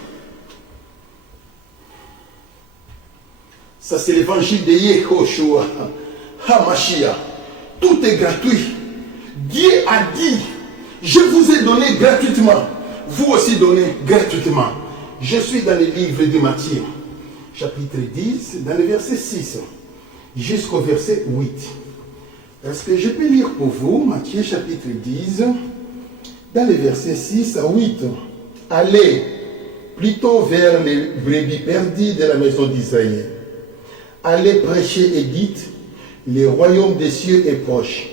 Ça c'est l'évangile de Yehoshua, Hamashiach. Tout est gratuit. Dieu a dit, je vous ai donné gratuitement. Vous aussi donnez gratuitement. Je suis dans le livre de Matthieu, chapitre 10, dans le verset 6, jusqu'au verset 8. Est-ce que je peux lire pour vous, Matthieu chapitre 10, dans les versets 6 à 8. Allez plutôt vers les brebis perdues de la maison d'Israël. Allez prêcher et dites, le royaume des cieux est proche.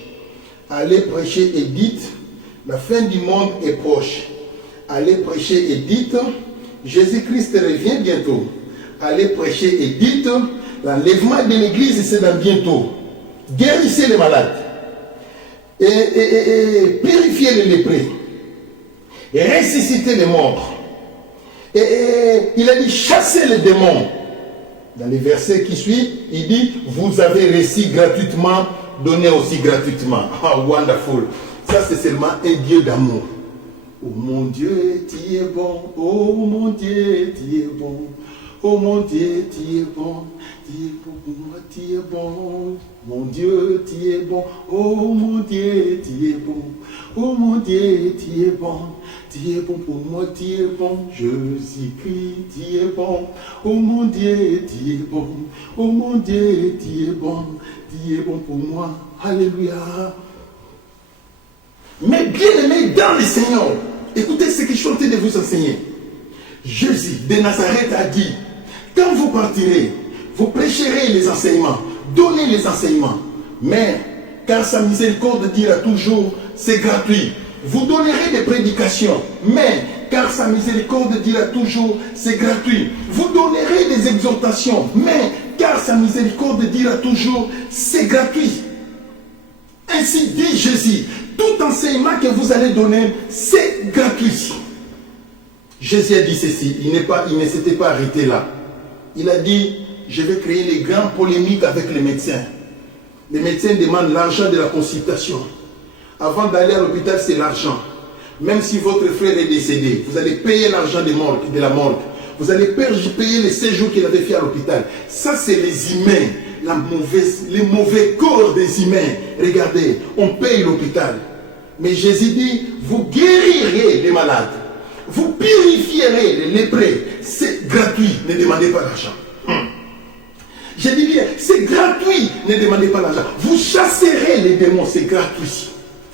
Allez prêcher et dites, la fin du monde est proche. Allez prêcher et dites, Jésus-Christ revient bientôt. Allez prêcher et dites, l'enlèvement de l'église c'est dans bientôt. Guérissez les malades. et purifier les lépreux, et ressusciter les morts. Et il a dit chasser les démons. Dans les versets qui suivent, il dit vous avez reçu gratuitement, donnez aussi gratuitement. Ah, wonderful. Ça, c'est seulement un Dieu d'amour. Oh mon Dieu, tu es bon. Oh mon Dieu, tu es bon. Oh mon Dieu, tu es bon. Tu es bon pour moi, tu es bon. Mon Dieu, tu es bon. Oh mon Dieu, tu es bon. Oh mon Dieu, tu es bon. Tu es bon pour moi, tu es bon. Jésus-Christ, tu es bon. Oh mon Dieu, tu es bon. Oh mon Dieu, tu es bon. Tu es bon pour moi. Alléluia. Mais bien aimé dans le Seigneur, écoutez ce que je suis en train de vous enseigner. Jésus de Nazareth a dit, quand vous partirez, vous prêcherez les enseignements, donnez les enseignements. Mais, car sa miséricorde dira toujours, c'est gratuit. Vous donnerez des prédications, mais, car sa miséricorde dira toujours, c'est gratuit. Vous donnerez des exhortations, mais, car sa miséricorde dira toujours, c'est gratuit. Ainsi dit Jésus, tout enseignement que vous allez donner, c'est gratuit. Jésus a dit ceci, il ne s'était pas arrêté là. Il a dit, je vais créer les grandes polémiques avec les médecins. Les médecins demandent l'argent de la consultation. Avant d'aller à l'hôpital, c'est l'argent. Même si votre frère est décédé, vous allez payer l'argent de la morgue. Vous allez payer les séjours qu'il avait fait à l'hôpital. Ça, c'est les humains, les mauvais corps des humains. Regardez, on paye l'hôpital. Mais Jésus dit, vous guérirez les malades. Vous purifierez les lépreux. C'est gratuit, ne demandez pas l'argent. Je dis bien, c'est gratuit, ne demandez pas l'argent. Vous chasserez les démons, c'est gratuit.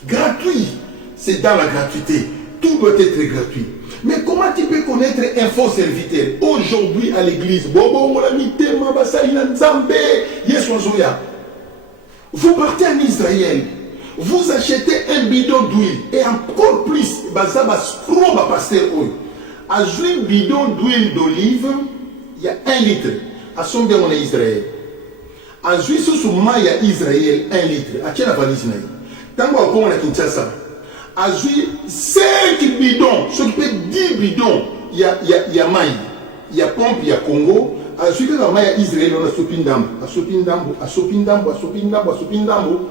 Gratuit, c'est dans la gratuité. Tout doit être gratuit. Mais comment tu peux connaître un faux serviteur aujourd'hui à l'église? Vous partez en Israël, vous achetez un bidon d'huile et encore plus, à un bidon d'huile d'olive, il y a 1 litre. À son bien, on est Israël. À Juif, sous Maya Israël, 1 litre. À quelle valise? Tant qu'on a Kinshasa. À Juif, 5 bidons, ce qui peut 10 bidons, il y a maï, il y a pompe, il y a Congo. À Juif, il y a Maya Israël, on a Sopindambo. À Sopindambo, à Sopindambo, à Sopindambo, à Sopindambo.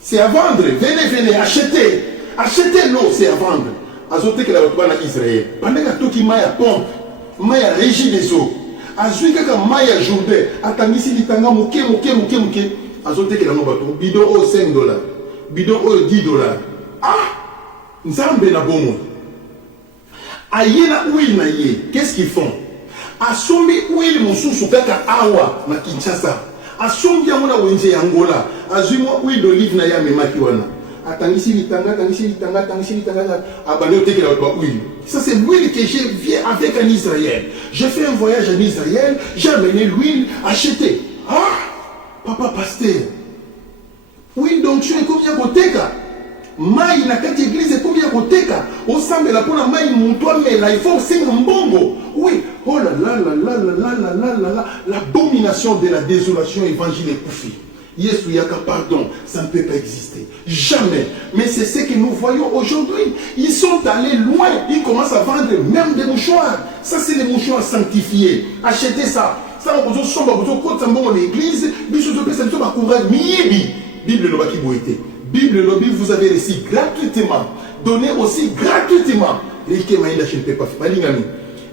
C'est à vendre. Venez, achetez. Achetez l'eau, c'est à vendre. À Zoté que la Rotbana Israël. Pendant que tout qui Maya pompe, Maya régit les eaux. Azui kaka maya Jourdain, atangisi litanga muke. Azote ke la bateau, bidon au $5, bidon au $10. Ah, nzambe na bomo. Ayena huile na ye, qu'est-ce qu'ils font? Asombi huile mususu kaka awa na Kinshasa. Asombi amona wenze ya Angola. Azui mo huile d'olive na ya memaki wana. Atangisi litanga, abano teke la huile. Ça c'est l'huile que j'ai viens avec en Israël. J'ai fait un voyage en Israël, j'ai amené l'huile, acheté. Ah, papa pasteur. Huile d'onction est combien koteka? Maï na kati église est combien koteka? Au sambe la pona maï montoa mais là il faut c'est un bongo. Oui, oh là là, l'abomination de la désolation évangile est couffée. Yesu yaka pardon, ça ne peut pas exister. Jamais. Mais c'est ce que nous voyons aujourd'hui. Ils sont allés loin. Ils commencent à vendre même des mouchoirs. Ça, c'est des mouchoirs sanctifiés. Achetez ça. Ça, on peut se dans l'église. Bible lobaki boité. Bible lobby, vous avez reçu gratuitement. Donnez aussi gratuitement. Et je ne peux pas faire.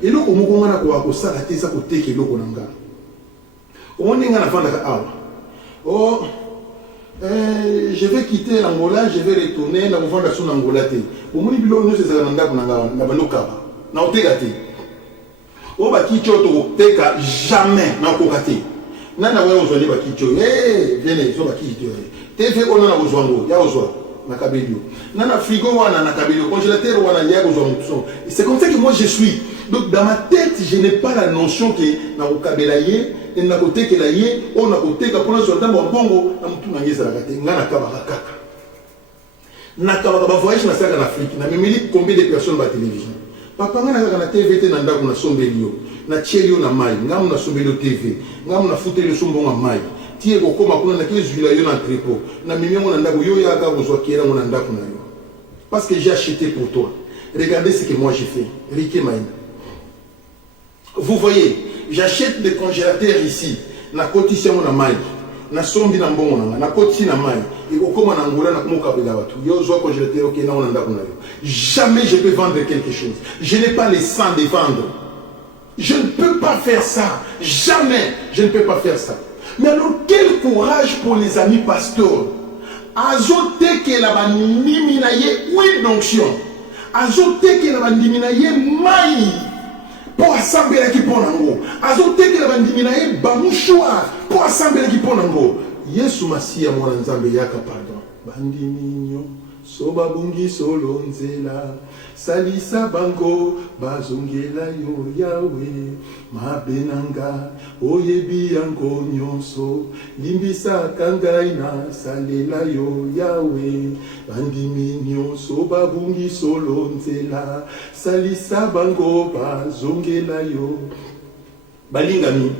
Et là, on a oh, je vais quitter l'Angola, je vais retourner dans le fondation d'Angola. Au moins, nous sommes oh, jamais nana wewe uzwali bakicho venez zo bakicho TV ona na uzwango ya uzwa na kabelio nana frigo wana na kabelio congélateur wana ya uzwa mutso. C'est comme ça que moi je suis. Donc dans ma tête je n'ai pas la notion que na ukabelaye et na koteka laye on na koteka pour soldat mbongo na mutu na ngeza la kate ngana kabaka kaka na kabaka ba voyage na saka en Afrique na memeli combien de personnes ba télévision papa ngana kaka na TV te na ndako na sombelio na chelio na mai ngamu na sombelio TV ngamu na futeli sombo na mai tie kokoma kuna na kezwila yo na entrepôt na mimi na ndako yo yaka kozwa kiera na ndako na yo parce que j'ai acheté pour toi. Regardez ce que moi j'ai fait. Riké Maïna. Vous voyez, j'achète des congélateurs ici. Na kotisi na mai. Na sombi na mbongo na na kotisi na mai. Et kokoma na ngola na komoka bela batu. Yo zo congélateur OK na ndako na yo. Jamais je peux vendre quelque chose. Je n'ai pas les sang de vendre. Je ne peux pas faire ça. Jamais. Je ne peux pas faire ça. Mais alors, quel courage pour les amis pasteurs. Azote que la bandimi na ye huile d'onction. Azote que la bandimi na ye maï. Pour assembler la qui pon nango. Azote que la bandimi na ye bamouchoir. Pour assembler la qui pon nango. Yesu Masia mwana nzambe yaka pardon. Bandimi nyo. Soba bungi solo nzela. Salisa bango bazongela yo Yahweh mabenanga oyebi yango nyonso limbisa kangai na salela yo Yahweh bandimi nyonso babungi solo nzela salisa bango bazongela yo balingami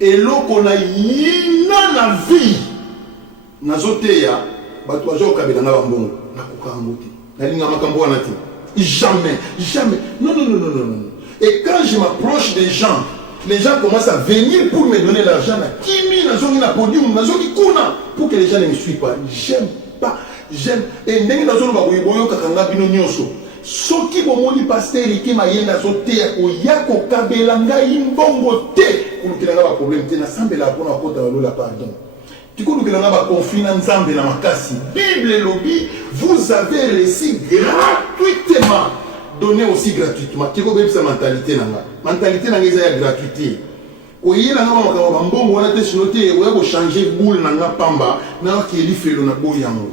eloko na yina na vie nazoteya bato ajo kabela na bambongo nakokango te nalinga makambo wana te. Jamais, jamais. Non, non, non, non, non, non. Et quand je m'approche des gens commencent à venir pour me donner l'argent. Pour que les gens ne me suivent pas. J'aime pas. J'aime. Et soki bomoni pasteur qui m'a yenda zotea ko yako kabelanga imbongo te kulukilanga ba problème te na sambela pona kota lola pardon. Tu connais que l'on a conflit dans Nzambe na makasi. Bible lobby, vous avez reçu gratuitement. Donné aussi gratuitement. Tu connais sa mentalité nanga. Mentalité nanga est gratuité. Oye nanga makaba mbongo wana te sinoté oya changer boule nanga pamba na ki eli felo na boya yango.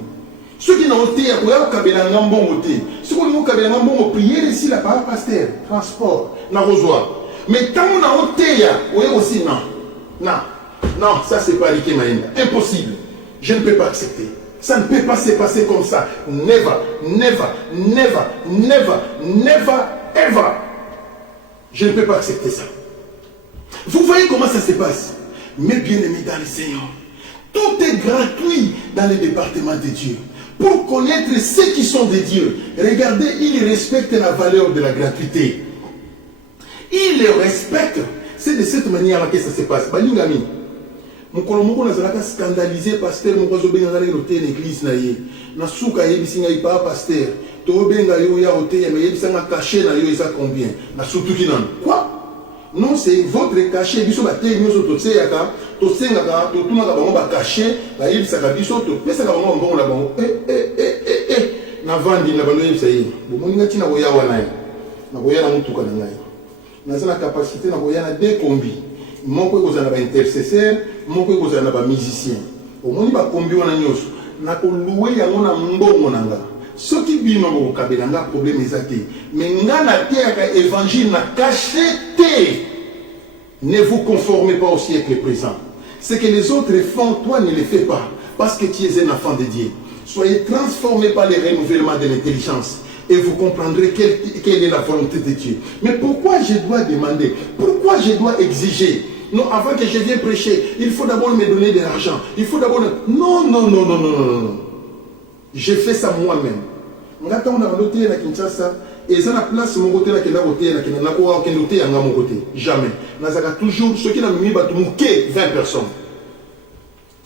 Ceux qui n'ont été oya kabela nanga mbongo te. Ceux qui n'ont kabela nanga mbongo prier ici la parole pasteur, transport na rejoindre. Mais tant on a été oya aussi non. Non. Non, ça c'est pas Riké Maïna. Impossible. Je ne peux pas accepter. Ça ne peut pas se passer comme ça. Never, never, never, never, never, ever. Je ne peux pas accepter ça. Vous voyez comment ça se passe? Mes bien-aimés dans le Seigneur, tout est gratuit dans le département de Dieu. Pour connaître ceux qui sont de Dieu, regardez, ils respectent la valeur de la gratuité. Ils le respectent. C'est de cette manière que ça se passe. Balingami. Mukolo moko nazalaka scandalisé pasteur moko azobenga ngala lote l'église na ye na suka yebisinga ipa pasteur to benga yo ya hotel mais yebisanga cachet na yo eza combien na sutuki nan quoi non c'est votre cachet biso ba te nyoso to tseyaka to sengaka to tunaka bango ba cachet ba yebisaka biso to pesaka bango mbongo na bango na vandi na balo yebisa ye bo moninga tina ko ya wana na ko ya na mutuka na ngai na zana capacité na ko ya na deux combis moko ekozala ba intercesseur moko ekozala ba musicien omoni ba kombi wana nyonso na ko louer yango na mbongo nanga soki bino bo kabela nga problème ezate mais nga na terre évangile na cacheté. Ne vous conformez pas au siècle présent. Ce que les autres font, toi ne le fais pas parce que tu es un enfant de Dieu. Soyez transformés par le renouvellement de l'intelligence et vous comprendrez quelle est la volonté de Dieu. Mais pourquoi je dois demander? Pourquoi je dois exiger? Non, avant que je vienne prêcher, il faut d'abord me donner de l'argent. Il faut d'abord... Non, non, non, non, non, non, non. Je fais ça moi-même. Ngata on a noté na Kinshasa et ça na place mon côté na kenda côté na ko wa kenda côté anga mon côté. Jamais. Nazaka toujours ceux qui na mimi batu muke 20 personnes.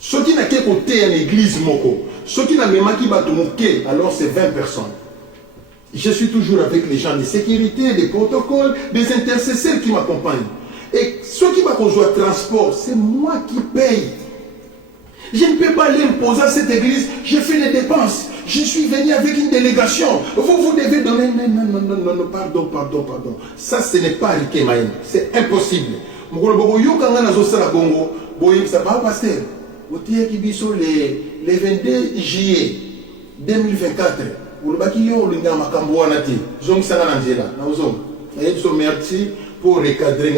Ceux qui na ke côté en église moko. Ceux qui na memaki batu muke alors c'est 20 personnes. Je suis toujours avec les gens de sécurité, des protocoles, des intercesseurs qui m'accompagnent. Et ceux qui m'ont besoin de transport, c'est moi qui paye. Je ne peux pas l'imposer à cette église. J'ai fait les dépenses. Je suis venu avec une délégation. Vous devez donner. Non, non, non, non, non, pardon, pardon, pardon. Ça, ce n'est pas Riké Maïna. C'est impossible. Les 22 juillet 2024. Merci pour recadrer.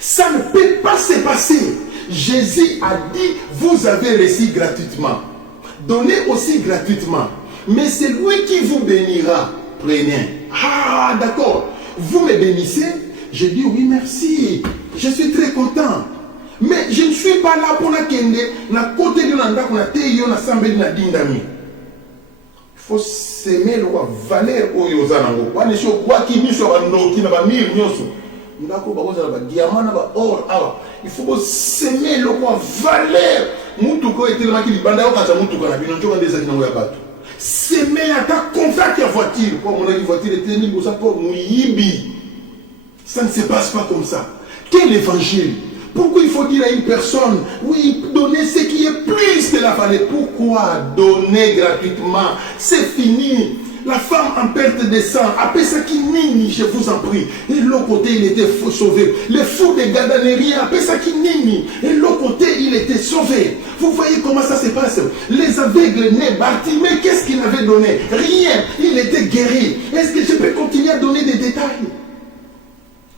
Ça ne peut pas se passer. Jésus a dit, vous avez reçu gratuitement. Donnez aussi gratuitement. Mais c'est lui qui vous bénira. Prenez. Ah, d'accord. Vous me bénissez. Je dis oui, merci. Je suis très content. Mais je ne suis pas là pour la kende, na côté de l'anda qu'on a téyo na sambe na dindami. Il faut s'aimer le roi valeur au yozanango. Wane sio kwa kimisho ba ndoki na ba mil nyoso. Ndako ba oza ba diamant na ba or awa. Il faut s'aimer le roi valeur. Mutu ko etelema ki libanda yo kanza mutu kana bino njoka ndeza kinango ya bato. S'aimer à ta contact ya voiture. Pour mon voiture était ni bosa pour muyibi. Ça ne se passe pas comme ça. Quel évangile? Pourquoi il faut dire à une personne, oui, donner ce qui est plus de la valeur? Pourquoi donner gratuitement? C'est fini. La femme en perte de sang, après ça qui nini, je vous en prie. Et l'autre côté, il était sauvé. Le fou de Gadanérien, après ça qui nini. Et l'autre côté, il était sauvé. Vous voyez comment ça se passe? Les aveugles nés, Bartimée, qu'est-ce qu'il avait donné? Rien. Il était guéri. Est-ce que je peux continuer à donner des détails?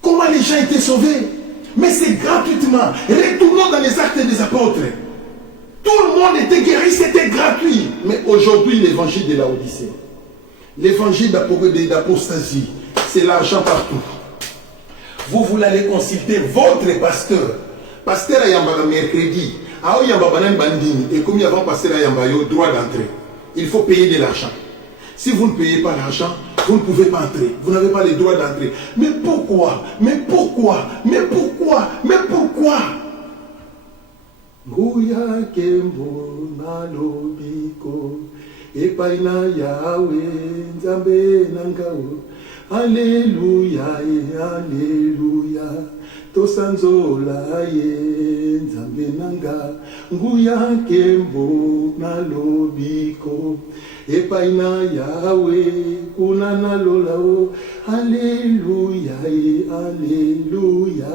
Comment les gens étaient sauvés? Mais c'est gratuitement. Retournons dans les actes des apôtres. Tout le monde était guéri, c'était gratuit. Mais aujourd'hui, l'évangile de la Odyssée, l'évangile d'apostasie, c'est l'argent partout. Vous voulez aller consulter votre pasteur. Pasteur Ayamba mercredi. Et comme il y a un pasteur Ayamba, il y a droit d'entrée. Il faut payer de l'argent. Si vous ne payez pas l'argent, vous ne pouvez pas entrer. Vous n'avez pas le droit d'entrer. Mais pourquoi? Mais pourquoi? Mais pourquoi? Mais pourquoi? Nguya kembo na lobiko epaina yawe nzambe nangao. Alléluia et alléluia. Tosanzola ye nzambe nanga. Nguya kembo na lobiko epaina yawe kunana lolao. Alléluia et alléluia.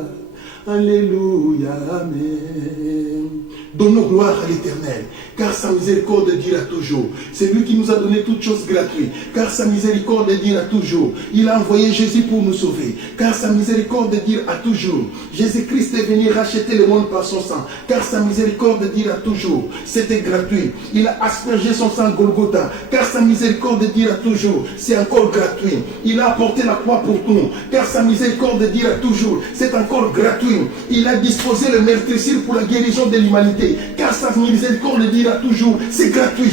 Alléluia, amen. Donnons gloire à l'Éternel, car sa miséricorde dira toujours. C'est lui qui nous a donné toutes choses gratuites, car sa miséricorde dira toujours. Il a envoyé Jésus pour nous sauver, car sa miséricorde dira toujours. Jésus-Christ est venu racheter le monde par son sang, car sa miséricorde dira toujours. C'était gratuit. Il a aspergé son sang Golgotha, car sa miséricorde dira toujours. C'est encore gratuit. Il a apporté la croix pour nous, car sa miséricorde dira toujours. C'est encore gratuit. Il a disposé le meurtrissure pour la guérison de l'humanité, car sa miséricorde dira toujours, c'est gratuit.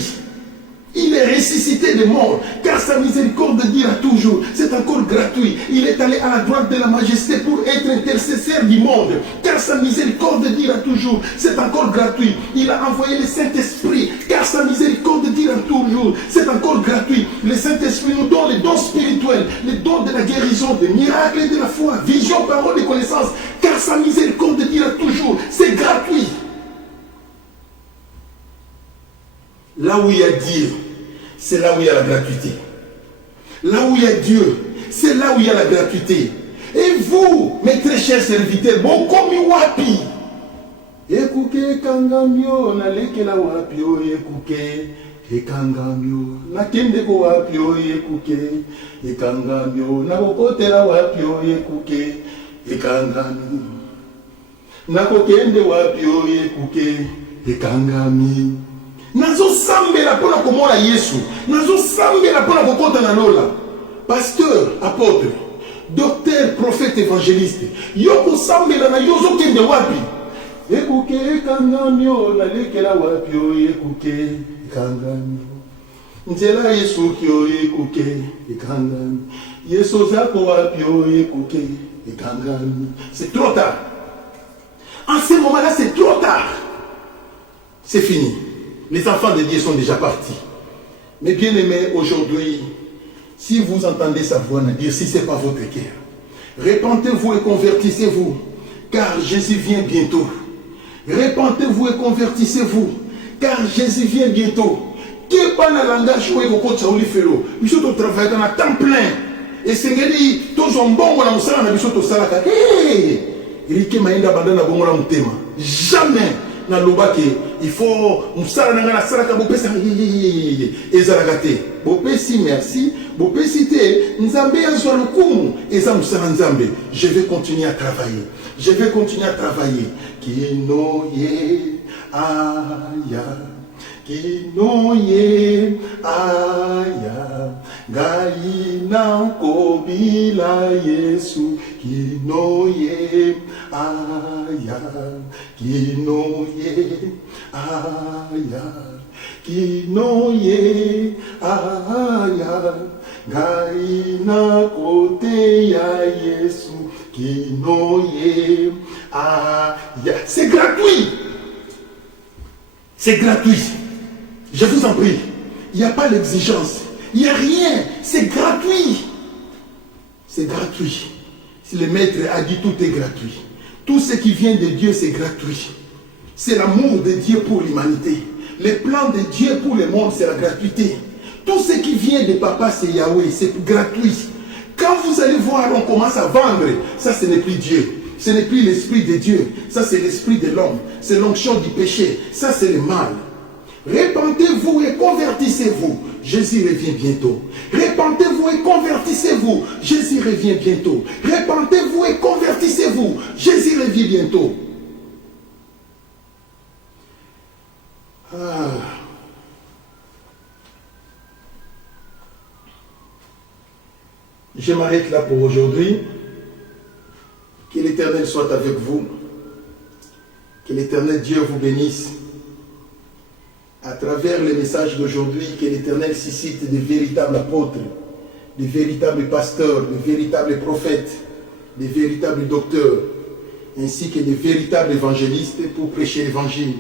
Il est ressuscité des morts, car sa miséricorde dira toujours, c'est encore gratuit. Il est allé à la droite de la majesté pour être intercesseur du monde, car sa miséricorde dira toujours, c'est encore gratuit. Il a envoyé le Saint-Esprit, car sa miséricorde dira toujours, c'est encore gratuit. Le Saint-Esprit nous donne les dons spirituels, les dons de la guérison, des miracles et de la foi, vision, parole et connaissance, car sa miséricorde dira toujours, c'est gratuit. Là où il y a Dieu, c'est là où il y a la gratuité. Là où il y a Dieu, c'est là où il y a la gratuité. Et vous, mes très chers serviteurs, bon comme wapi. Ekuke kangamio na leke la wapi o ekuke ekangamio na kende ko wapi o ekuke ekangamio na kokote la wapi o ekuke ekangamio na kokende wapi o ekuke ekangami. Nazo sambela pona komona Yesu. Nazo sambela pona kokota na lola. Pasteur, apôtre, docteur, prophète, évangéliste. Yoko sambela na yozo kende wapi? Ekuke kangamio na lekela wapi o ekuke kangamio. Nzela Yesu ki o ekuke kangamio. Yesu zako wapi o ekuke kangamio. C'est trop tard. En ce moment-là, c'est trop tard. C'est fini. Les enfants de Dieu sont déjà partis. Mais bien aimés, aujourd'hui, si vous entendez sa voix dire, si ce n'est pas votre cœur, repentez-vous et convertissez-vous, car Jésus vient bientôt. Repentez-vous et convertissez-vous, car Jésus vient bientôt. Qui pas le langage où il faut faire? Il faut travailler dans un temps plein. Et c'est que dit, tous ont bon, on a un salaire, on a un salaire. Hey! Il dit, jamais. Il faut merci. Je vais continuer à travailler. Je vais continuer à travailler. Kinoye aya. Kinoye aya. Gaina kobila Yesu. Kinoye aya. Kinoye aya, kinoye aya, gaina kote ya Yesu, kinoye aya. C'est gratuit. C'est gratuit. Je vous en prie. Il n'y a pas l'exigence. Il n'y a rien. C'est gratuit. C'est gratuit. Si le maître a dit tout est gratuit. Tout ce qui vient de Dieu, c'est gratuit. C'est l'amour de Dieu pour l'humanité. Les plans de Dieu pour le monde, c'est la gratuité. Tout ce qui vient de Papa, c'est Yahweh. C'est gratuit. Quand vous allez voir, on commence à vendre. Ça, ce n'est plus Dieu. Ce n'est plus l'esprit de Dieu. Ça, c'est l'esprit de l'homme. C'est l'onction du péché. Ça, c'est le mal. Répentez-vous et convertissez-vous. Jésus revient bientôt. Répentez-vous et convertissez-vous. Jésus revient bientôt. Répentez-vous et convertissez-vous. Jésus revient bientôt. Je m'arrête là pour aujourd'hui. Que l'Éternel soit avec vous. Que l'Éternel Dieu vous bénisse. À travers les messages d'aujourd'hui, que l'Éternel suscite de véritables apôtres, de véritables pasteurs, de véritables prophètes, de véritables docteurs, ainsi que de véritables évangélistes pour prêcher l'Évangile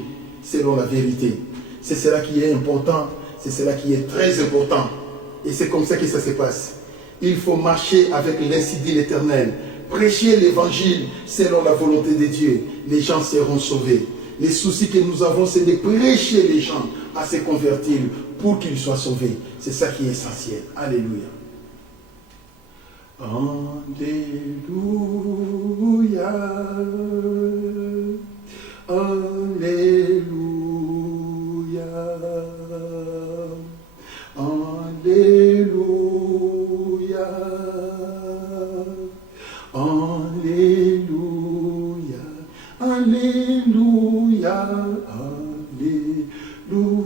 selon la vérité. C'est cela qui est important, c'est cela qui est très important. Et c'est comme ça que ça se passe. Il faut marcher avec l'insi dit l'Éternel, prêcher l'Évangile selon la volonté de Dieu. Les gens seront sauvés. Les soucis que nous avons, c'est de prêcher les gens à se convertir pour qu'ils soient sauvés. C'est ça qui est essentiel. Alléluia. Alléluia. Alléluia. Alléluia. Alléluia. Alléluia.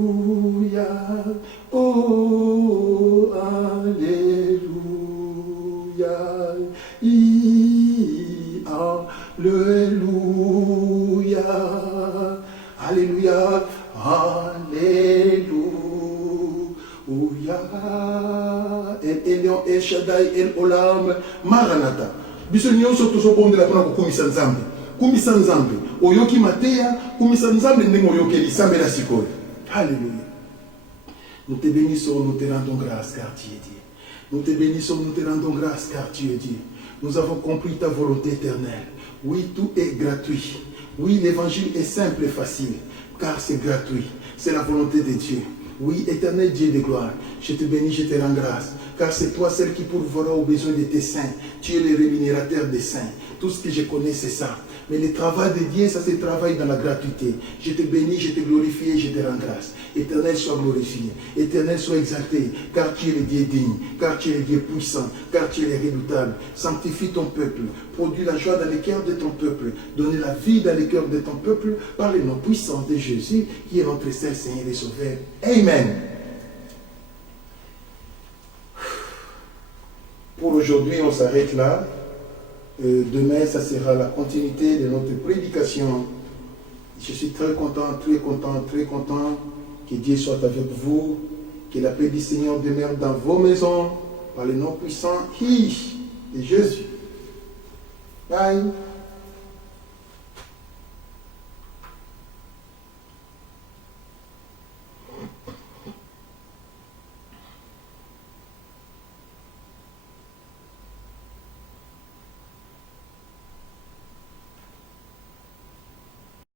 Alléluia. Oh, alléluia. Alléluia. Alléluia. Alléluia. El Elyon, El Shaddai, El Olam, Maranatha. Biso nyonso tozobondela mpona kokumisa Nzambe. Kumisa Nzambe. Oyoki mateya, kumisa Nzambe ndenge oyokeli sambela sikoyo. Alléluia. Nous te bénissons, nous te rendons grâce car tu es Dieu. Nous te bénissons, nous te rendons grâce car tu es Dieu. Nous avons compris ta volonté éternelle. Oui, tout est gratuit. Oui, l'évangile est simple et facile car c'est gratuit. C'est la volonté de Dieu. Oui, éternel Dieu de gloire, je te bénis, je te rends grâce, car c'est toi celle qui pourvoira aux besoins de tes saints. Tu es le rémunérateur des saints. Tout ce que je connais, c'est ça. Mais le travail de Dieu, ça se travaille dans la gratuité. Je te bénis, je te glorifie et je te rends grâce. Éternel, sois glorifié. Éternel, sois exalté, car tu es le Dieu digne, car tu es le Dieu puissant, car tu es le redoutable. Sanctifie ton peuple. Produis la joie dans les cœurs de ton peuple. Donne la vie dans les cœurs de ton peuple par le nom puissant de Jésus, qui est notre seul Seigneur et Sauveur. Amen. Pour aujourd'hui, on s'arrête là. Demain, ça sera la continuité de notre prédication. Je suis très content, très content, très content que Dieu soit avec vous, que la paix du Seigneur demeure dans vos maisons, par le nom puissant de Jésus. Bye.